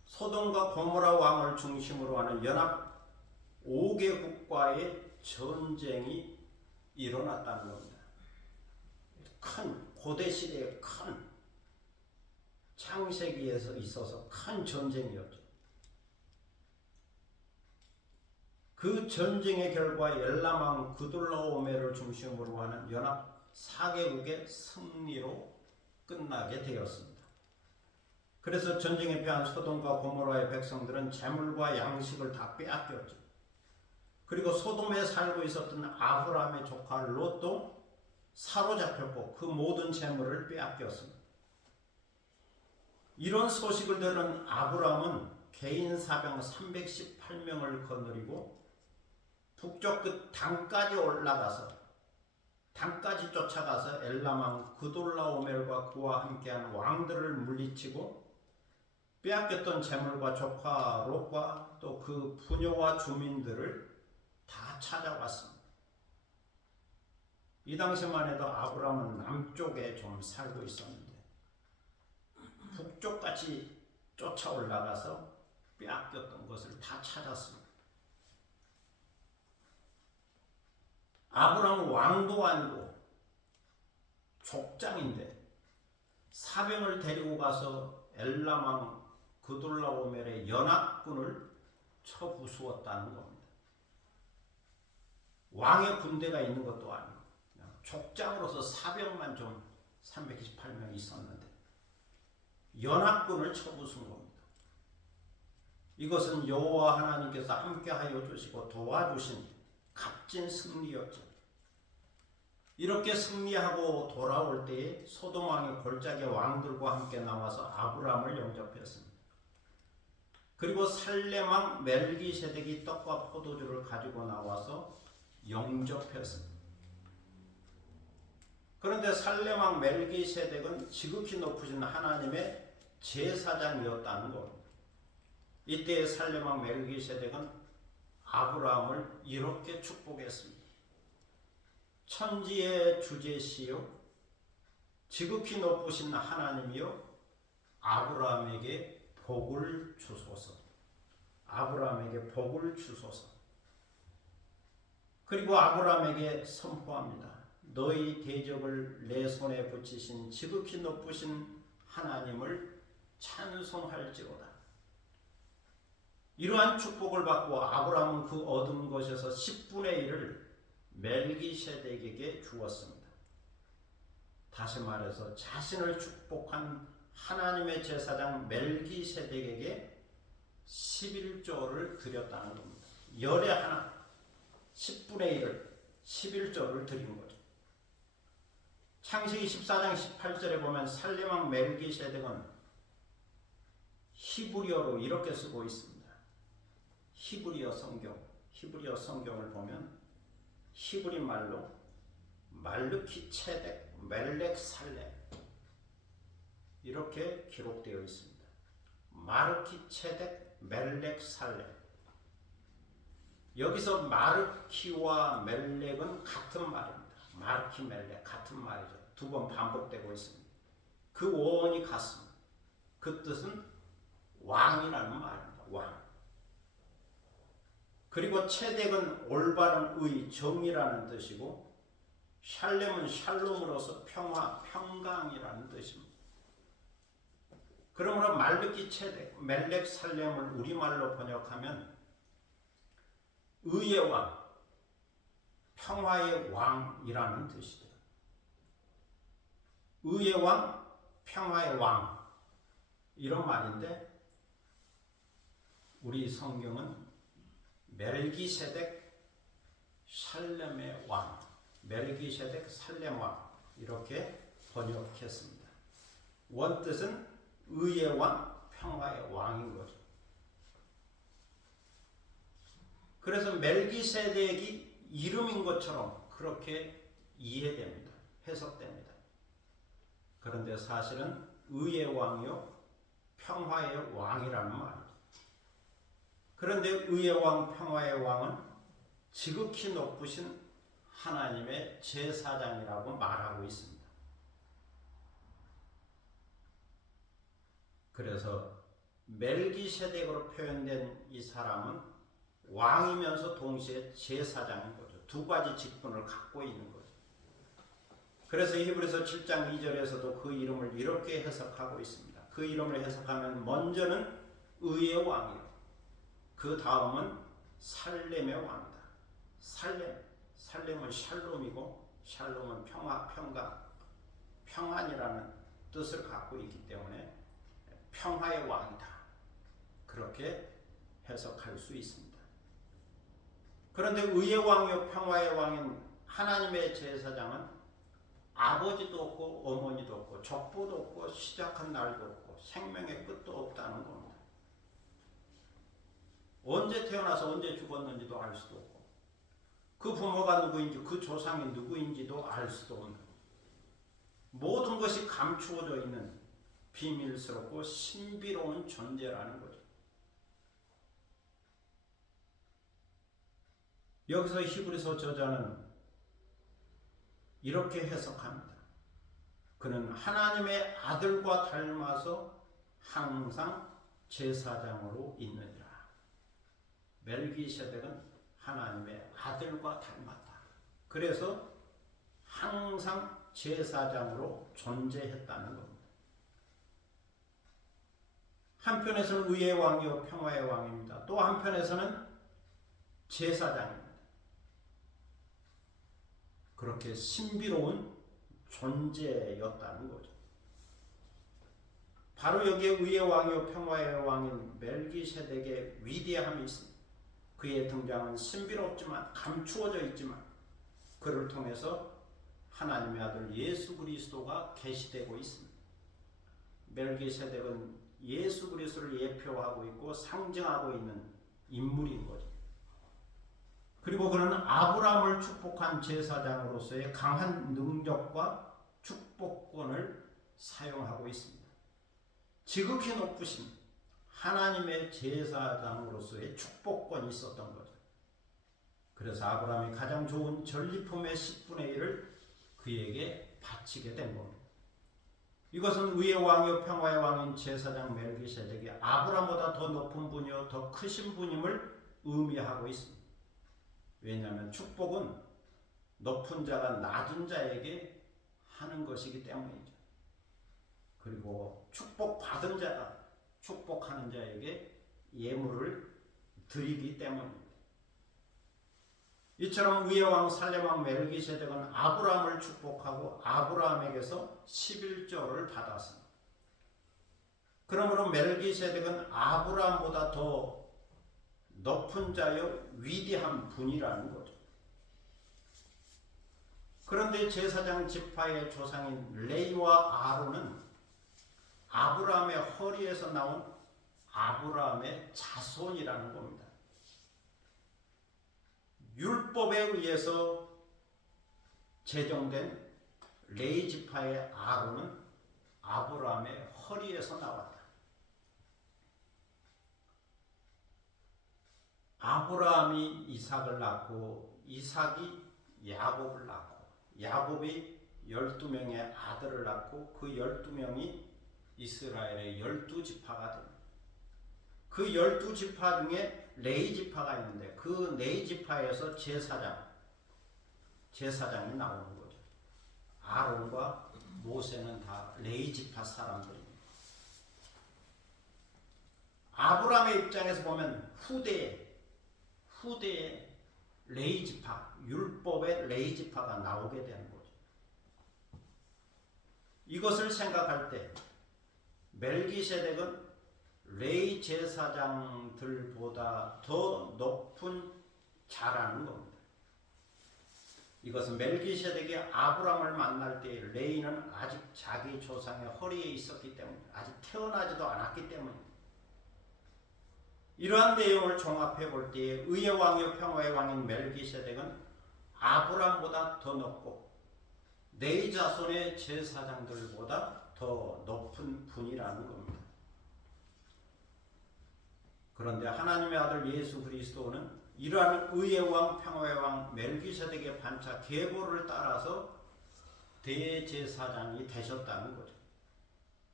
소돔과 고모라 왕을 중심으로 하는 연합 5개국과의 전쟁이 일어났다는 겁니다. 큰 고대 시대의 큰 창세기에서 있어서 큰 전쟁이었죠. 그 전쟁의 결과 엘람왕 그돌라오메를 중심으로 하는 연합 4개국의 승리로 끝나게 되었습니다. 그래서 전쟁에 패한 소돔과 고모라의 백성들은 재물과 양식을 다 빼앗겼죠. 그리고 소돔에 살고 있었던 아브라함의 조카 롯도 사로잡혔고 그 모든 재물을 빼앗겼습니다. 이런 소식을 들은 아브라함은 개인 사병 318명을 거느리고 북쪽 끝 단까지 쫓아가서 엘람왕 그돌라오멜과 그와 함께한 왕들을 물리치고 빼앗겼던 재물과 조카 롯과 또 그 부녀와 주민들을 다 찾아왔습니다. 이 당시만 해도 아브라함은 남쪽에 좀 살고 있었는데 북쪽까지 쫓아 올라가서 빼앗겼던 것을 다 찾았습니다. 아브라함은 왕도 아니고 족장인데 사병을 데리고 가서 엘람왕 그돌라오멜의 연합군을 쳐부수었다는 겁니다. 왕의 군대가 있는 것도 아니고 그냥 족장으로서 사병만 좀 328명 있었는데 연합군을 쳐부순 겁니다. 이것은 여호와 하나님께서 함께하여 주시고 도와주신 값진 승리였죠. 이렇게 승리하고 돌아올 때에 소돔 왕이 골짜기 왕들과 함께 나와서 아브라함을 영접했습니다. 그리고 살렘 왕 멜기세덱이 떡과 포도주를 가지고 나와서 영접했습니다. 그런데 살렘 왕 멜기세덱은 지극히 높으신 하나님의 제사장이었다는 겁니다. 이때 살렘 왕 멜기세덱은 아브라함을 이렇게 축복했습니다. 천지의 주제시요 지극히 높으신 하나님이요 아브라함에게 복을 주소서. 아브라함에게 복을 주소서. 그리고 아브라함에게 선포합니다. 너희 대적을 내 손에 붙이신 지극히 높으신 하나님을 찬송할지로다. 이러한 축복을 받고 아브라함은 그 얻은 것에서 10분의 1을 멜기세덱에게 주었습니다. 다시 말해서 자신을 축복한 하나님의 제사장 멜기세덱에게 11조를 드렸다는 겁니다. 열의 하나 10분의 1을 11조를 드린 거죠. 창세기 14장 18절에 보면 살렘 왕 멜기세덱은 히브리어로 이렇게 쓰고 있습니다. 히브리어 성경을 보면 히브리 말로 말르키 체덱 멜렉 살렘 이렇게 기록되어 있습니다. 마르키 체덱 멜렉 살렘. 여기서 마르키와 멜렉은 같은 말입니다. 마르키 멜렉 같은 말이죠. 두 번 반복되고 있습니다. 그 원이 같습니다. 그 뜻은 왕이라는 말입니다. 왕. 그리고 체덱은 올바른 의, 정의라는 뜻이고 샬렘은 샬롬으로서 평화, 평강이라는 뜻입니다. 그러므로 말르키 체덱, 멜렉 살렘을 우리말로 번역하면 의의 왕, 평화의 왕이라는 뜻이죠. 의의 왕, 평화의 왕 이런 말인데 우리 성경은 멜기세덱 살렘의 왕, 멜기세덱 살렘 왕 이렇게 번역했습니다. 원뜻은 의의 왕, 평화의 왕인 거죠. 그래서 멜기세덱이 이름인 것처럼 그렇게 이해됩니다. 해석됩니다. 그런데 사실은 의의 왕이요 평화의 왕이라는 말이죠. 그런데 의의 왕, 평화의 왕은 지극히 높으신 하나님의 제사장이라고 말하고 있습니다. 그래서 멜기세덱으로 표현된 이 사람은 왕이면서 동시에 제사장인 거죠. 두 가지 직분을 갖고 있는 거죠. 그래서 히브리서 7장 2절에서도 그 이름을 이렇게 해석하고 있습니다. 그 이름을 해석하면 먼저는 의의 왕이요. 그 다음은 살렘의 왕이다. 살렘은 샬롬이고 샬롬은 평화, 평강, 평안이라는 뜻을 갖고 있기 때문에 평화의 왕이다. 그렇게 해석할 수 있습니다. 그런데 의의 왕이요 평화의 왕인 하나님의 제사장은 아버지도 없고 어머니도 없고 족보도 없고 시작한 날도 없고 생명의 끝도 없다는 겁니다. 언제 태어나서 언제 죽었는지도 알 수도 없고 그 부모가 누구인지 그 조상이 누구인지도 알 수도 없는 모든 것이 감추어져 있는 비밀스럽고 신비로운 존재라는 거죠. 여기서 히브리서 저자는 이렇게 해석합니다. 그는 하나님의 아들과 닮아서 항상 제사장으로 있느니라. 멜기세덱은 하나님의 아들과 닮았다. 그래서 항상 제사장으로 존재했다는 겁니다. 한편에서는 의의 왕이요 평화의 왕입니다. 또 한편에서는 제사장입니다. 그렇게 신비로운 존재였다는 거죠. 바로 여기에 의의 왕이요 평화의 왕인 멜기세덱의 위대함이 있습니다. 그의 등장은 신비롭지만 감추어져 있지만 그를 통해서 하나님의 아들 예수 그리스도가 계시되고 있습니다. 멜기세덱은 예수 그리스도를 예표하고 있고 상징하고 있는 인물인 거죠. 그리고 그는 아브라함을 축복한 제사장으로서의 강한 능력과 축복권을 사용하고 있습니다. 지극히 높으신 하나님의 제사장으로서의 축복권이 있었던 거죠. 그래서 아브라함이 가장 좋은 전리품의 10분의 1을 그에게 바치게 된 겁니다. 이것은 의의 왕이요 평화의 왕인 제사장 멜기세덱이 아브라함보다 더 높은 분이요 더 크신 분임을 의미하고 있습니다. 왜냐하면 축복은 높은 자가 낮은 자에게 하는 것이기 때문이죠. 그리고 축복받은 자가 축복하는 자에게 예물을 드리기 때문입니다. 이처럼 의의 왕 살렘왕 멜기세덱은 아브라함을 축복하고 아브라함에게서 11조를 받았습니다. 그러므로 멜기세덱은 아브라함보다 더 높은 자여 위대한 분이라는 거죠. 그런데 제사장 지파의 조상인 레위와 아론은 아브라함의 허리에서 나온 아브라함의 자손이라는 겁니다. 율법에 의해서 제정된 레위 지파의 아론은 아브라함의 허리에서 나왔다. 아브라함이 이삭을 낳고 이삭이 야곱을 낳고 야곱이 12명의 아들을 낳고 그 12명이 이스라엘의 12지파가 됩니다. 그 12지파 중에 레위 지파가 있는데 그 레위 지파에서 제사장이 나오는 거죠. 아론과 모세는 다 레위 지파 사람들입니다. 아브라함의 입장에서 보면 후대에 레위 지파, 율법의 레위 지파가 나오게 되는 거죠. 이것을 생각할 때 멜기세덱은 레위 제사장들보다 더 높은 자라는 겁니다. 이것은 멜기세덱이 아브라함을 만날 때 레위는 아직 자기 조상의 허리에 있었기 때문입니다. 아직 태어나지도 않았기 때문입니다. 이러한 내용을 종합해 볼 때에 의의 왕이요 평화의 왕인 멜기세덱은 아브라함보다 더 높고 레위 자손의 제사장들보다 더 높은 분이라는 겁니다. 그런데 하나님의 아들 예수 그리스도는 이러한 의의 왕 평화의 왕 멜기세덱의 반차 계보를 따라서 대제사장이 되셨다는 거죠.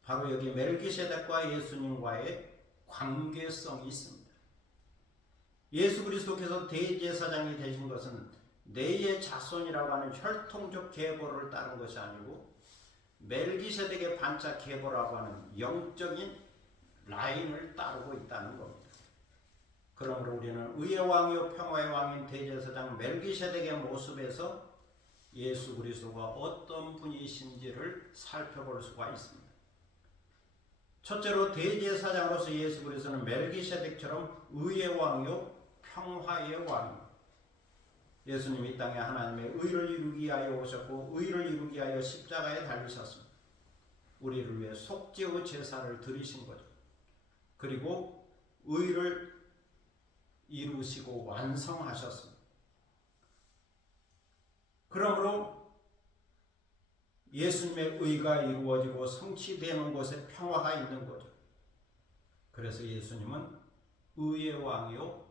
바로 여기 멜기세덱과 예수님과의 관계성이 있습니다. 예수 그리스도께서 대제사장이 되신 것은 레위의 자손이라고 하는 혈통적 계보를 따른 것이 아니고 멜기세덱의 반차 계보라고 하는 영적인 라인을 따르고 있다는 겁니다. 그러므로 우리는 의의 왕이요 평화의 왕인 대제사장 멜기세덱의 모습에서 예수 그리스도가 어떤 분이신지를 살펴볼 수가 있습니다. 첫째로 대제사장으로서 예수 그리스도는 멜기세덱처럼 의의 왕이요 평화의 왕입니다. 예수님이 이 땅에 하나님의 의를 이루기 위하여 오셨고 의를 이루기 위하여 십자가에 달리셨습니다. 우리를 위해 속죄의 제사를 드리신 거죠. 그리고 의를 이루시고 완성하셨습니다. 그러므로 예수님의 의가 이루어지고 성취되는 곳에 평화가 있는 거죠. 그래서 예수님은 의의 왕이요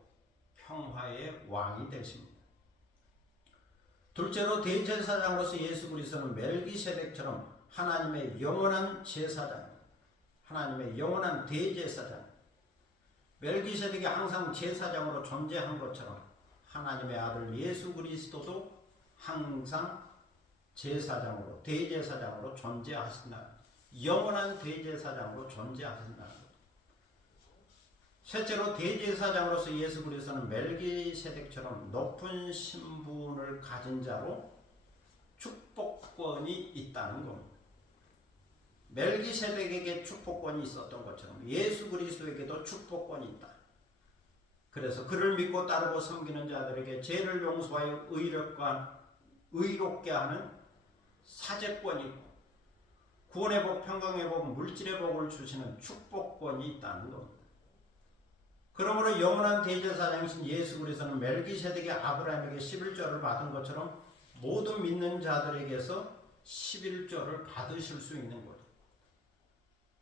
평화의 왕이 되십니다. 둘째로 대제사장으로서 예수 그리스도는 멜기세덱처럼 하나님의 영원한 제사장, 하나님의 영원한 대제사장, 멜기세덱이 항상 제사장으로 존재한 것처럼 하나님의 아들 예수 그리스도도 항상 제사장으로 대제사장으로 존재하신다. 영원한 대제사장으로 존재하신다는 것. 셋째로 대제사장으로서 예수 그리스도는 멜기세덱처럼 높은 신분을 가진 자로 축복권이 있다는 겁니다. 멜기세덱에게 축복권이 있었던 것처럼 예수 그리스도에게도 축복권이 있다. 그래서 그를 믿고 따르고 섬기는 자들에게 죄를 용서하여 의롭게 하는 사제권이 있고 구원의 복, 평강의 복, 물질의 복을 주시는 축복권이 있다는 겁니다. 그러므로 영원한 대제사장이신 예수 그리스도는 멜기세덱이 아브라함에게 11조를 받은 것처럼 모든 믿는 자들에게서 11조를 받으실 수 있는 거죠.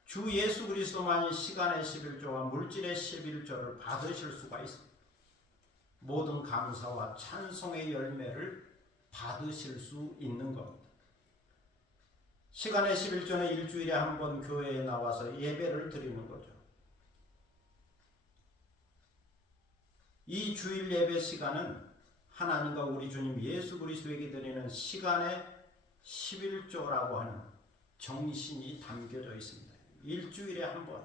주 예수 그리스도만이 시간의 11조와 물질의 11조를 받으실 수가 있습니다. 모든 감사와 찬송의 열매를 받으실 수 있는 겁니다. 시간의 11조는 일주일에 한 번 교회에 나와서 예배를 드리는 거죠. 이 주일 예배 시간은 하나님과 우리 주님 예수 그리스도에게 드리는 시간의 11조라고 하는 정신이 담겨져 있습니다. 일주일에 한 번,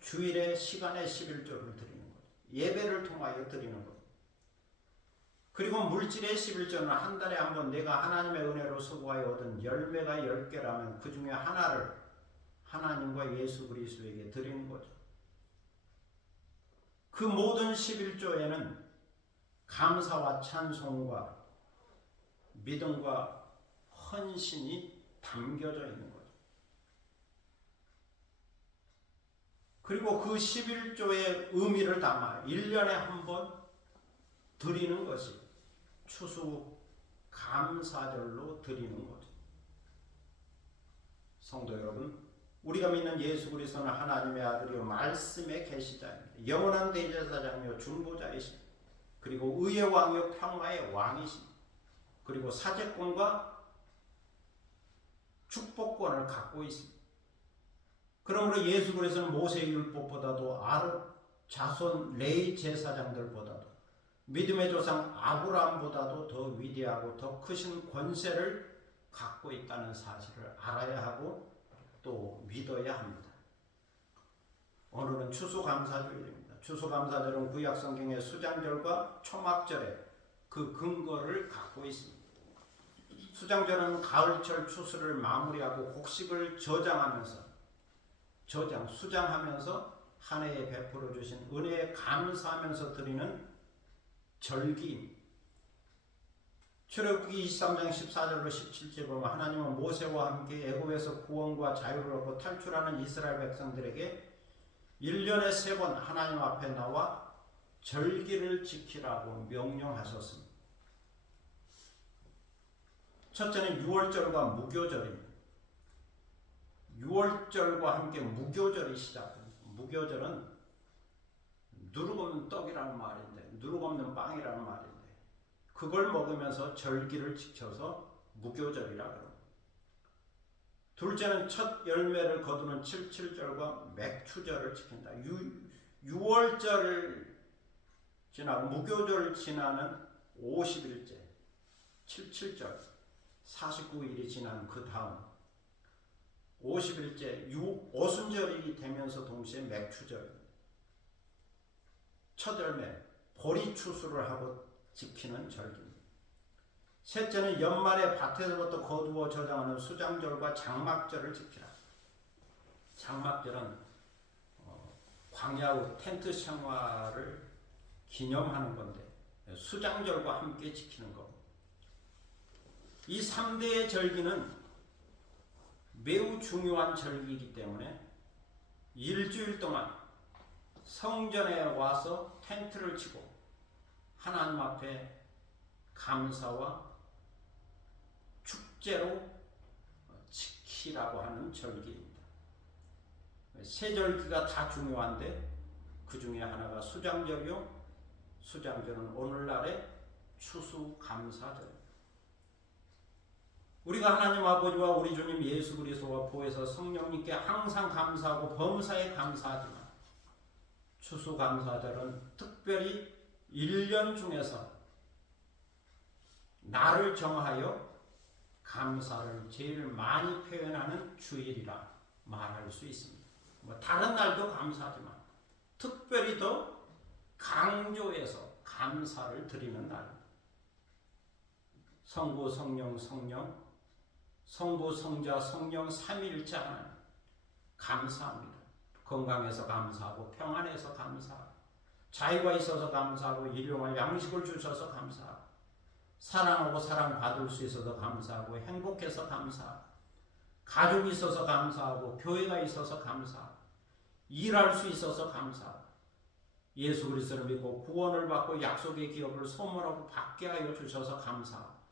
주일에 시간의 11조를 드리는 거죠. 예배를 통하여 드리는 거죠. 그리고 물질의 11조는 한 달에 한 번 내가 하나님의 은혜로 수고하여 얻은 열매가 10개라면 그 중에 하나를 하나님과 예수 그리스도에게 드리는 거죠. 그 모든 11조에는 감사와 찬송과 믿음과 헌신이 담겨져 있는 거죠. 그리고 그 11조의 의미를 담아 1년에 한 번 드리는 것이 추수감사절로 드리는 거죠. 성도 여러분, 우리가 믿는 예수 그리스도는 하나님의 아들이요 말씀의 계시자입니다. 영원한 대제사장이요 중보자이신, 그리고 의의 왕이요 평화의 왕이신, 그리고 사제권과 축복권을 갖고 있습니다. 그러므로 예수 그리스도는 모세의 율법보다도 아론 자손 레위 제사장들보다도 믿음의 조상 아브라함보다도 더 위대하고 더 크신 권세를 갖고 있다는 사실을 알아야 하고 또 믿어야 합니다. 오늘은 추수감사주일입니다. 추수감사절은 구약성경의 수장절과 초막절의 그 근거를 갖고 있습니다. 수장절은 가을철 추수를 마무리하고 곡식을 수장하면서 한 해에 베풀어 주신 은혜에 감사하면서 드리는 절기입니다. 출애굽기 23장 14절로 17절 보면 하나님은 모세와 함께 애굽에서 구원과 자유를 얻고 탈출하는 이스라엘 백성들에게 1년에 3번 하나님 앞에 나와 절기를 지키라고 명령하셨습니다. 첫째는 6월절과 무교절입니다. 6월절과 함께 무교절이 시작됩니다. 무교절은 누룩 없는 떡이라는 말인데, 누룩 없는 빵이라는 말인데, 그걸 먹으면서 절기를 지켜서 무교절이라 그럽니다. 둘째는 첫 열매를 거두는 77절과 맥추절을 지킨다. 6월절 지나고 무교절 지나는 50일째, 77절, 49일이 지난 그 다음 50일째 오순절이 되면서 동시에 맥추절, 첫 열매, 보리 추수를 하고 지키는 절기입니다. 셋째는 연말에 밭에서부터 거두어 저장하는 수장절과 장막절을 지키라. 장막절은 광야의 텐트 생활을 기념하는 건데 수장절과 함께 지키는 겁니다. 이 3대의 절기는 매우 중요한 절기이기 때문에 일주일 동안 성전에 와서 텐트를 치고 하나님 앞에 감사와 축제로 지키라고 하는 절기입니다. 세 절기가 다 중요한데 그 중에 하나가 수장절이요. 수장절은 오늘날의 추수감사절입니다. 우리가 하나님 아버지와 우리 주님 예수 그리스도와 보혜사 성령님께 항상 감사하고 범사에 감사하지만 추수감사절은 특별히 1년 중에서 나를 정하여 감사를 제일 많이 표현하는 주일이라 말할 수 있습니다. 다른 날도 감사하지만 특별히 더 강조해서 감사를 드리는 날입니다. 성부, 성령, 성부, 성자, 성령 삼위일체 하나님 감사합니다. 건강해서 감사하고 평안해서 감사하고 자유가 있어서 감사하고 일용할 양식을 주셔서 감사하고 사랑하고 사랑받을 수 있어서 감사하고 행복해서 감사하고 가족이 있어서 감사하고 교회가 있어서 감사하고 일할 수 있어서 감사하고 예수 그리스도를 믿고 구원을 받고 약속의 기업을 소멸하고 받게 하여 주셔서 감사하고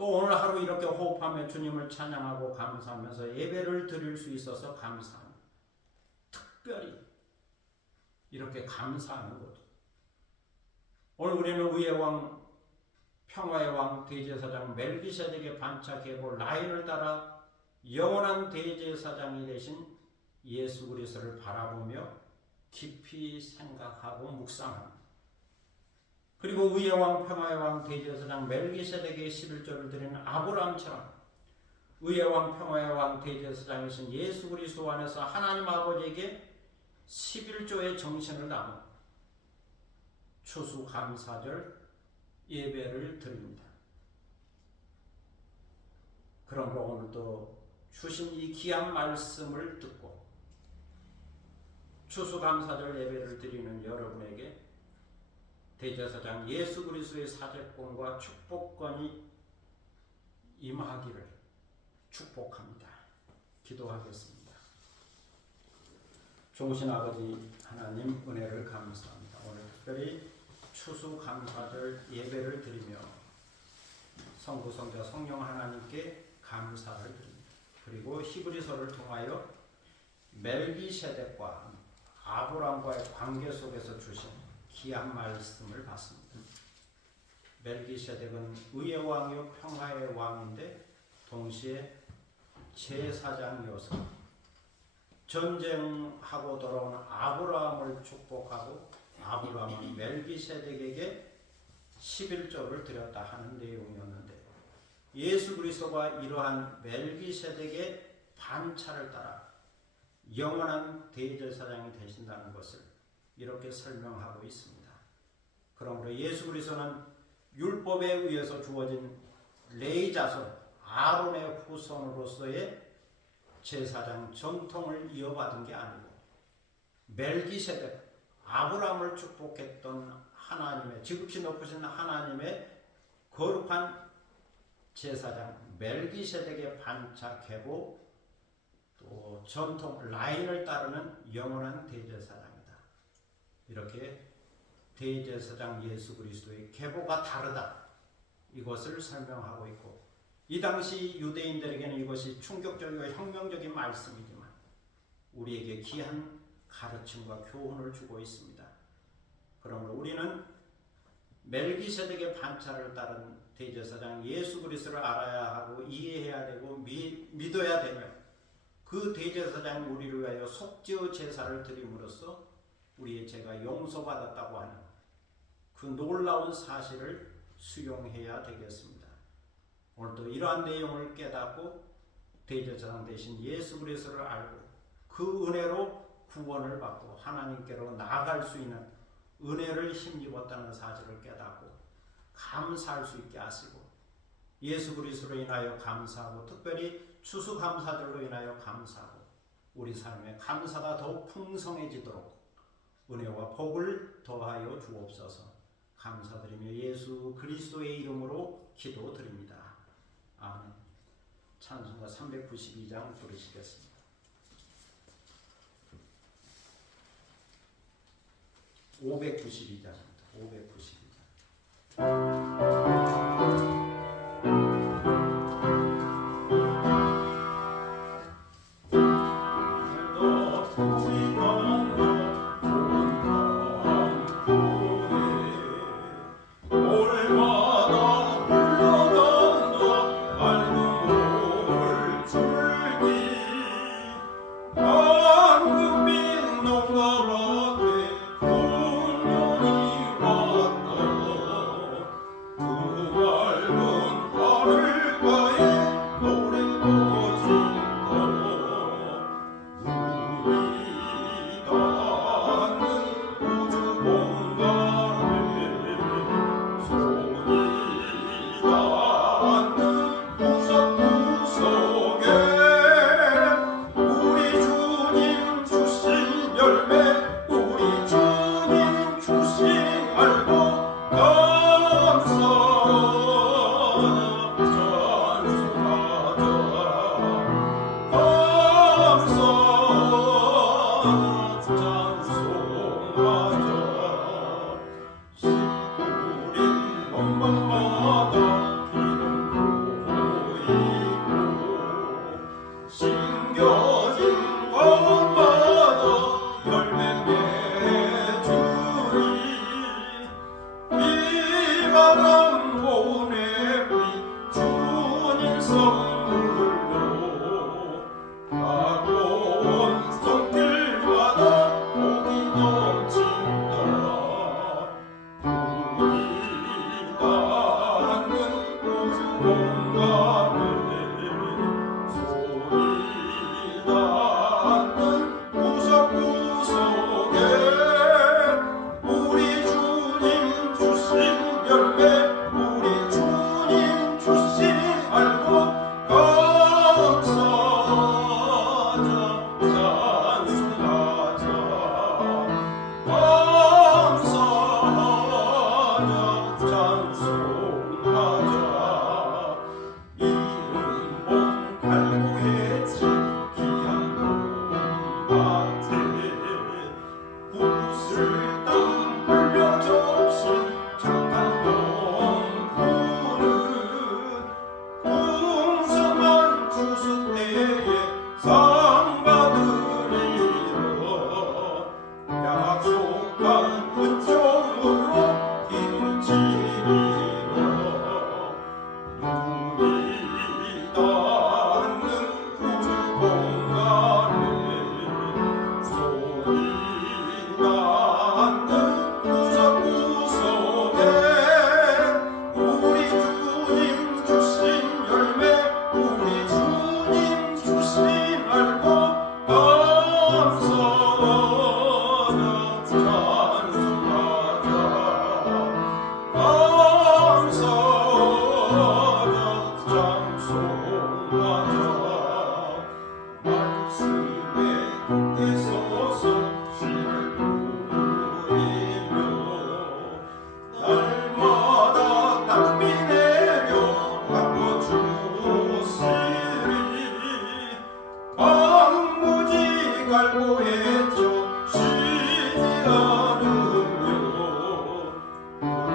또 오늘 하루 이렇게 호흡하며 주님을 찬양하고 감사하면서 예배를 드릴 수 있어서 감사합니다. 특별히 이렇게 감사하는 거죠. 오늘 우리는 의의 왕, 평화의 왕, 대제사장 멜기세덱의 반차 계보 라인을 따라 영원한 대제사장이 되신 예수 그리스도를 바라보며 깊이 생각하고 묵상합니다. 그리고 의의 왕, 평화의 왕, 대제사장 멜기세덱의 11조를 드리는 아브라함처럼 의의 왕, 평화의 왕, 대제사장이신 예수 그리스도 안에서 하나님 아버지에게 11조의 정신을 담아 추수감사절 예배를 드립니다. 그러므로 오늘도 주신 이 귀한 말씀을 듣고 추수감사절 예배를 드리는 여러분에게 대제사장 예수 그리스도의 사제권과 축복권이 임하기를 축복합니다. 기도하겠습니다. 좋으신 아버지 하나님 은혜를 감사합니다. 오늘 특별히 추수감사절 예배를 드리며 성부 성자 성령 하나님께 감사를 드립니다. 그리고 히브리서를 통하여 멜기세덱과 아브람과의 관계 속에서 주신 귀한 말씀을 받습니다. 멜기세덱은 의의 왕이요 평화의 왕인데 동시에 제사장이어서 전쟁하고 돌아온 아브라함을 축복하고 아브라함은 멜기세덱에게 11조를 드렸다 하는 내용이었는데 예수 그리스도가 이러한 멜기세덱의 반차를 따라 영원한 대제사장이 되신다는 것을 이렇게 설명하고 있습니다. 그러므로 예수 그리스도는 율법에 의해서 주어진 레위 자손 아론의 후손으로서의 제사장 전통을 이어받은 게 아니고 멜기세덱 아브라함을 축복했던 하나님의 지극히 높으신 하나님의 거룩한 제사장 멜기세덱의 반차 계보 또 전통 라인을 따르는 영원한 대제사장이다. 이렇게 대제사장 예수 그리스도의 계보가 다르다. 이것을 설명하고 있고 이 당시 유대인들에게는 이것이 충격적이고 혁명적인 말씀이지만 우리에게 귀한 가르침과 교훈을 주고 있습니다. 그러므로 우리는 멜기세덱의 반차를 따른 대제사장 예수 그리스도를 알아야 하고 이해해야 되고 믿어야 되며 그 대제사장이 우리를 위하여 속죄의 제사를 드림으로써 우리의 죄가 용서받았다고 하는 그 놀라운 사실을 수용해야 되겠습니다. 오늘도 이러한 내용을 깨닫고 대제사장 대신 예수 그리스도를 알고 그 은혜로 구원을 받고 하나님께로 나아갈 수 있는 은혜를 힘입었다는 사실을 깨닫고 감사할 수 있게 하시고 예수 그리스도로 인하여 감사하고 특별히 추수감사절로 인하여 감사하고 우리 삶에 감사가 더욱 풍성해지도록 은혜와 복을 더하여 주옵소서. 감사드리며 예수 그리스도의 이름으로 기도드립니다. 아멘. 찬송가 392장 부르시겠습니다. 592장입니다. 592장. 황금빛 농가밭에 분명히 왔다.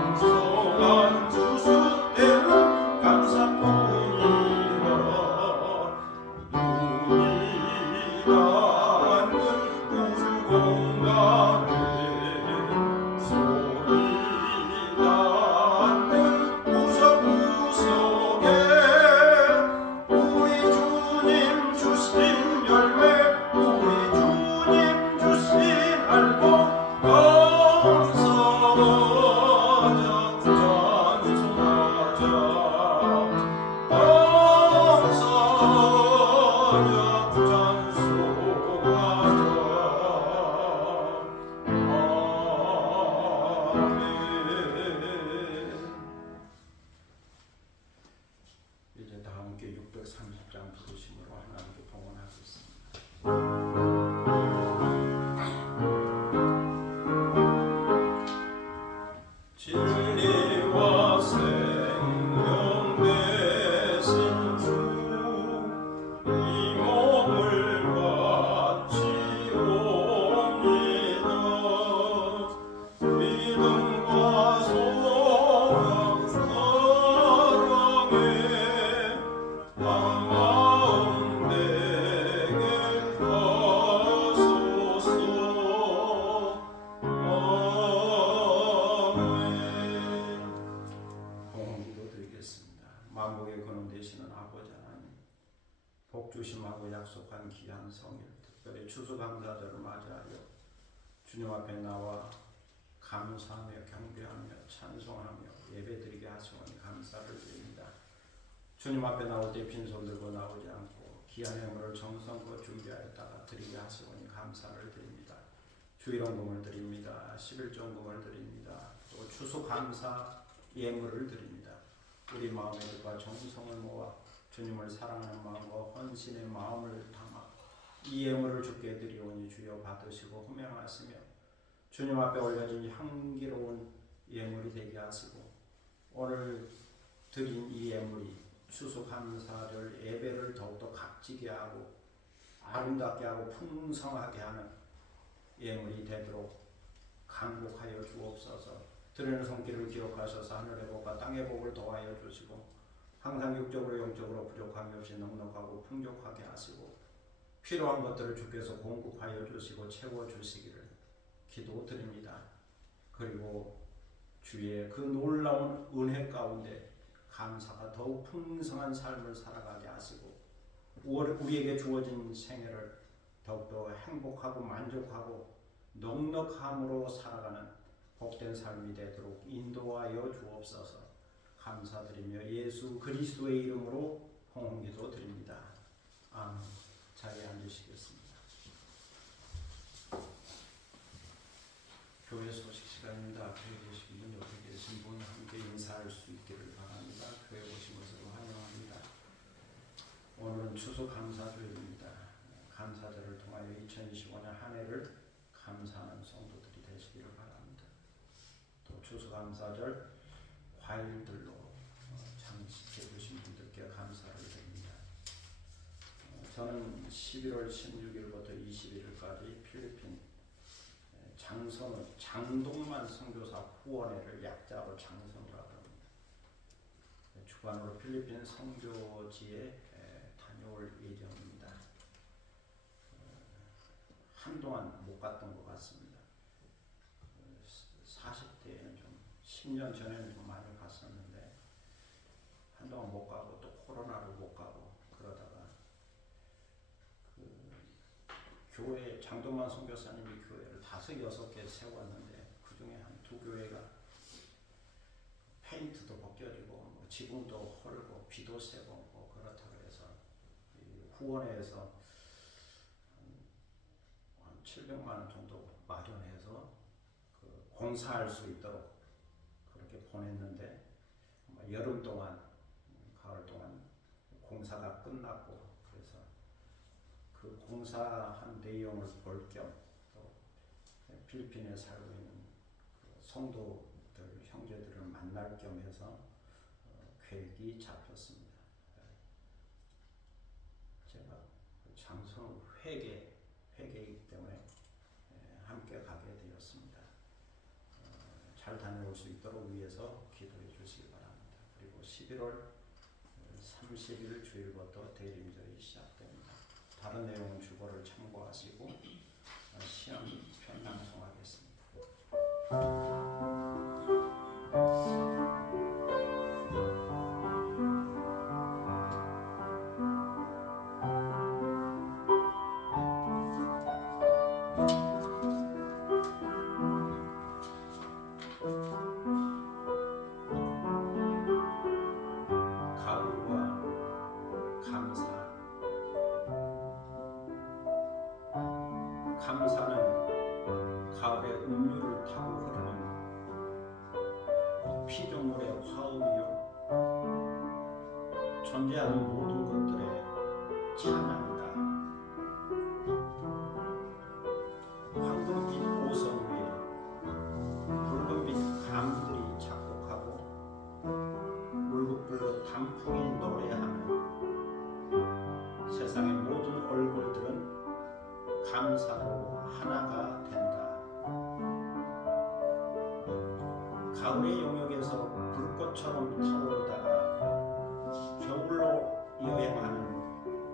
풍성한 주수 때는 감사뿐이라 눈이 닿는 우주 공간에 소리 닿는 구석구석에 우리 주님 주신 열매 우리 주님 주신 알복 감사하자 찬송하자 감사하자 찬송하자 이제 다 함께 630장 부르심으로 하나님께 봉헌하겠습니다. 진리와 생명 되신 주 이 몸을 바치옵니다. 믿음과 소망 사랑에 한 마음 되게 하소서. 아멘. 봉헌기도 드리겠습니다. 만국의 근원 되시는 아버지 하나님, 복 주심하고 약속한 귀한 성일, 특별히 추수감사절을 맞이하여 주님 앞에 나와 감사하며 경배하며 찬송하며 예배드리게 하시오니 감사를 드립니다. 주님 앞에 나올 때 빈손 들고 나오지 않고 귀한 행물을 정성껏 준비하였다가 드리게 하시오니 감사를 드립니다. 주일원금을 드립니다. 11종금을 드립니다. 또 추수감사 예물을 드립니다. 우리 마음의 뜻과 정성을 모아 주님을 사랑하는 마음과 헌신의 마음을 담아 이 예물을 주께 드리오니 주여 받으시고 흠양하시며 주님 앞에 올려진 향기로운 예물이 되게 하시고 오늘 드린 이 예물이 추수감사절 예배를 더욱더 값지게 하고 아름답게 하고 풍성하게 하는 예물이 되도록 간곡하여 주옵소서. 드리는 손길을 기억하셔서 하늘의 복과 땅의 복을 더하여 주시고 항상 육적으로 영적으로 부족함이 없이 넉넉하고 풍족하게 하시고 필요한 것들을 주께서 공급하여 주시고 채워주시기를 기도드립니다. 그리고 주의 그 놀라운 은혜 가운데 감사가 더욱 풍성한 삶을 살아가게 하시고 우리에게 주어진 생애를 더욱더 행복하고 만족하고 넉넉함으로 살아가는 복된 삶이 되도록 인도하여 주옵소서. 감사드리며 예수 그리스도의 이름으로 봉헌기도 드립니다. 아멘. 자리에 앉으시겠습니다. 교회 소식 시간입니다. 앞에 계신 분, 옆에 계신 분 함께 인사할 수 있기를 바랍니다. 교회 오신 것을 환영합니다. 오늘은 추수감사주일입니다. 감사절을 통하여 2025년 한 해를 감사하는 성도들이 되시기를 바랍니다. 또 추수감사절 과일들로 장식해 주신 분들께 감사를 드립니다. 저는 11월 16일부터 21일까지 필리핀 장동만 선교사 후원회를 약자로 장선이라고 합니다. 주관으로 필리핀 선교지에 다녀올 예정입니다. 한동안 못 갔던 것 같습니다. 40대에는 좀 10년 전에는 좀 많이 갔었는데 한동안 못 가고 또 코로나로 못 가고 그러다가 교회 장동만 선교사님이 교회를 5-6개 세웠는데 그 중에 한 2교회가 페인트도 벗겨지고 뭐 지붕도 헐고 비도 새고 뭐 그렇다 그래서 후원회에서 한 700만 원 정도 마련해서 공사할 수 있도록 그렇게 보냈는데 여름 동안 가을 동안 공사가 끝났고 그래서 그 공사한 내용을 볼 겸 또 필리핀에 살고 있는 성도들 형제들을 만날 겸 해서 계획이 잡혔습니다. 제가 장선 회계이기 때문에 함께 가게 되었습니다. 잘 다녀올 수 있도록 위해서 기도해 주시기 바랍니다. 그리고 11월 30일 주일부터 대림절이 시작됩니다. 다른 내용은 주보를 참고하시고 시험편 낭송하겠습니다. 가을과 감사. 감사는 가을의 음류를 타고 흐르는 피조물의 화음이요 존재하는 모든 것들의 찬양이다. 황금빛 오선 위에 붉은빛 감들이 작곡하고 울긋불긋 단풍이 노래하며 세상의 모든 얼굴들은 감사로 하나가 된다. 가을의 영역에서 불꽃처럼 타오르다가 겨울로 여행하는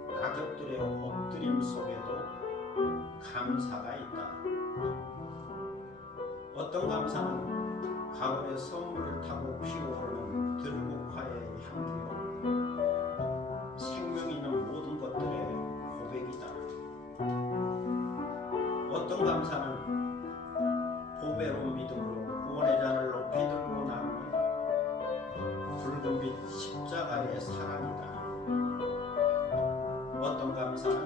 낙엽들의 엎드림 속에도 감사가 있다. 어떤 감사는 가을의 선물을 타고 피어오르는 들국화의 향기요 생명 있는 모든 것들의 고백이다. 어떤 감사는 보배로운 믿음으로 구원의 잔을 높이 들고 나오는 붉은빛 십자가의 사랑이다. 어떤 감사는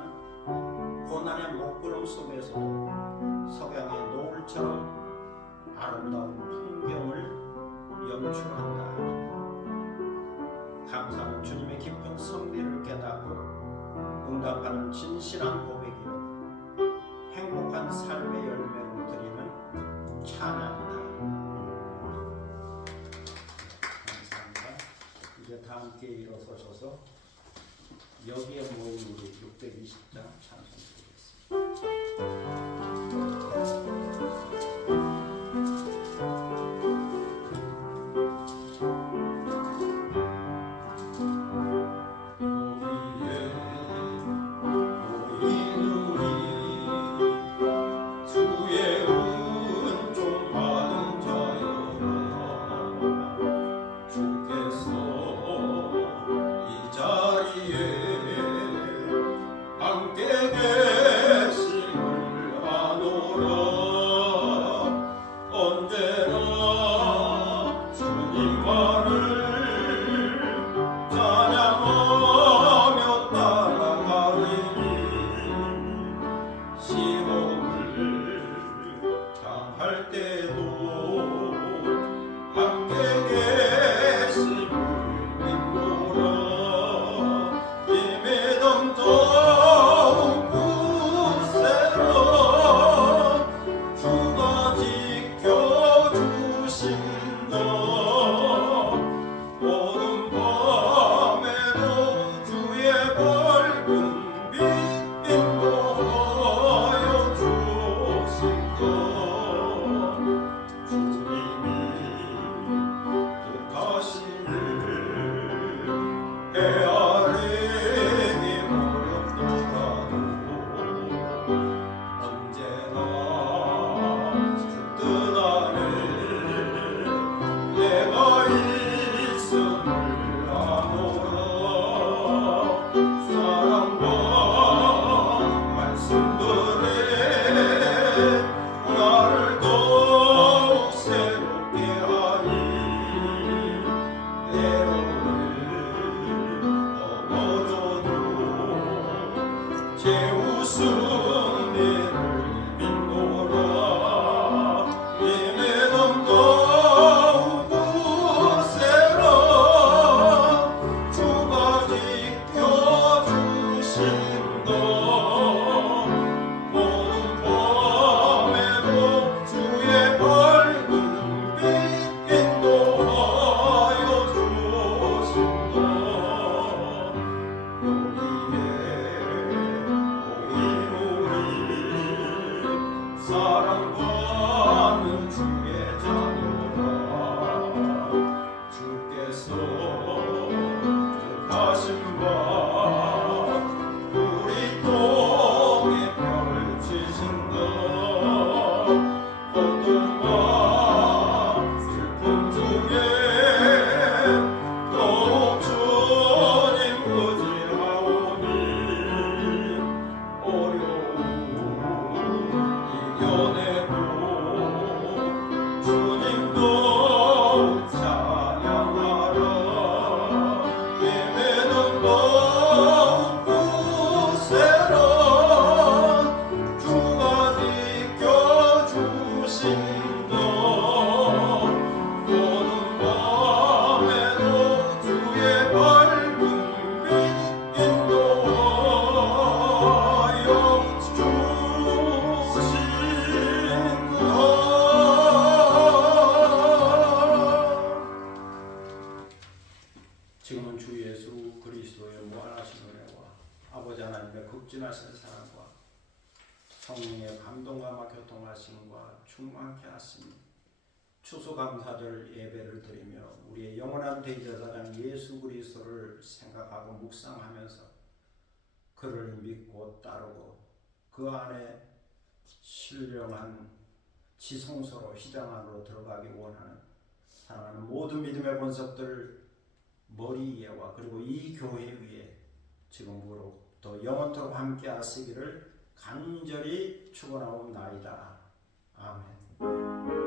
고난의 먹구름 속에서도 석양의 노을처럼 아름다운 풍경을 연출한다. 감사는 주님의 깊은 섭리를 깨닫고 응답하는 진실한 고백이요 행복한 삶의 열매로 드리는 찬양이다. 감사합니다. 이제 다 함께 일어서셔서 여기에 모인 우리 620장 찬송드리겠습니다. 않았습니다. 추수감사절 예배를 드리며 우리의 영원한 대제사장 예수 그리스도를 생각하고 묵상하면서 그를 믿고 따르고 그 안에 신령한 지성소로 휘장 안으로 들어가기 원하는 사랑하는 모든 믿음의 본석들 머리 위에와 그리고 이 교회 위에 지금부로부터 영원토록 함께 하시기를 간절히 축원하옵나이다. 아멘.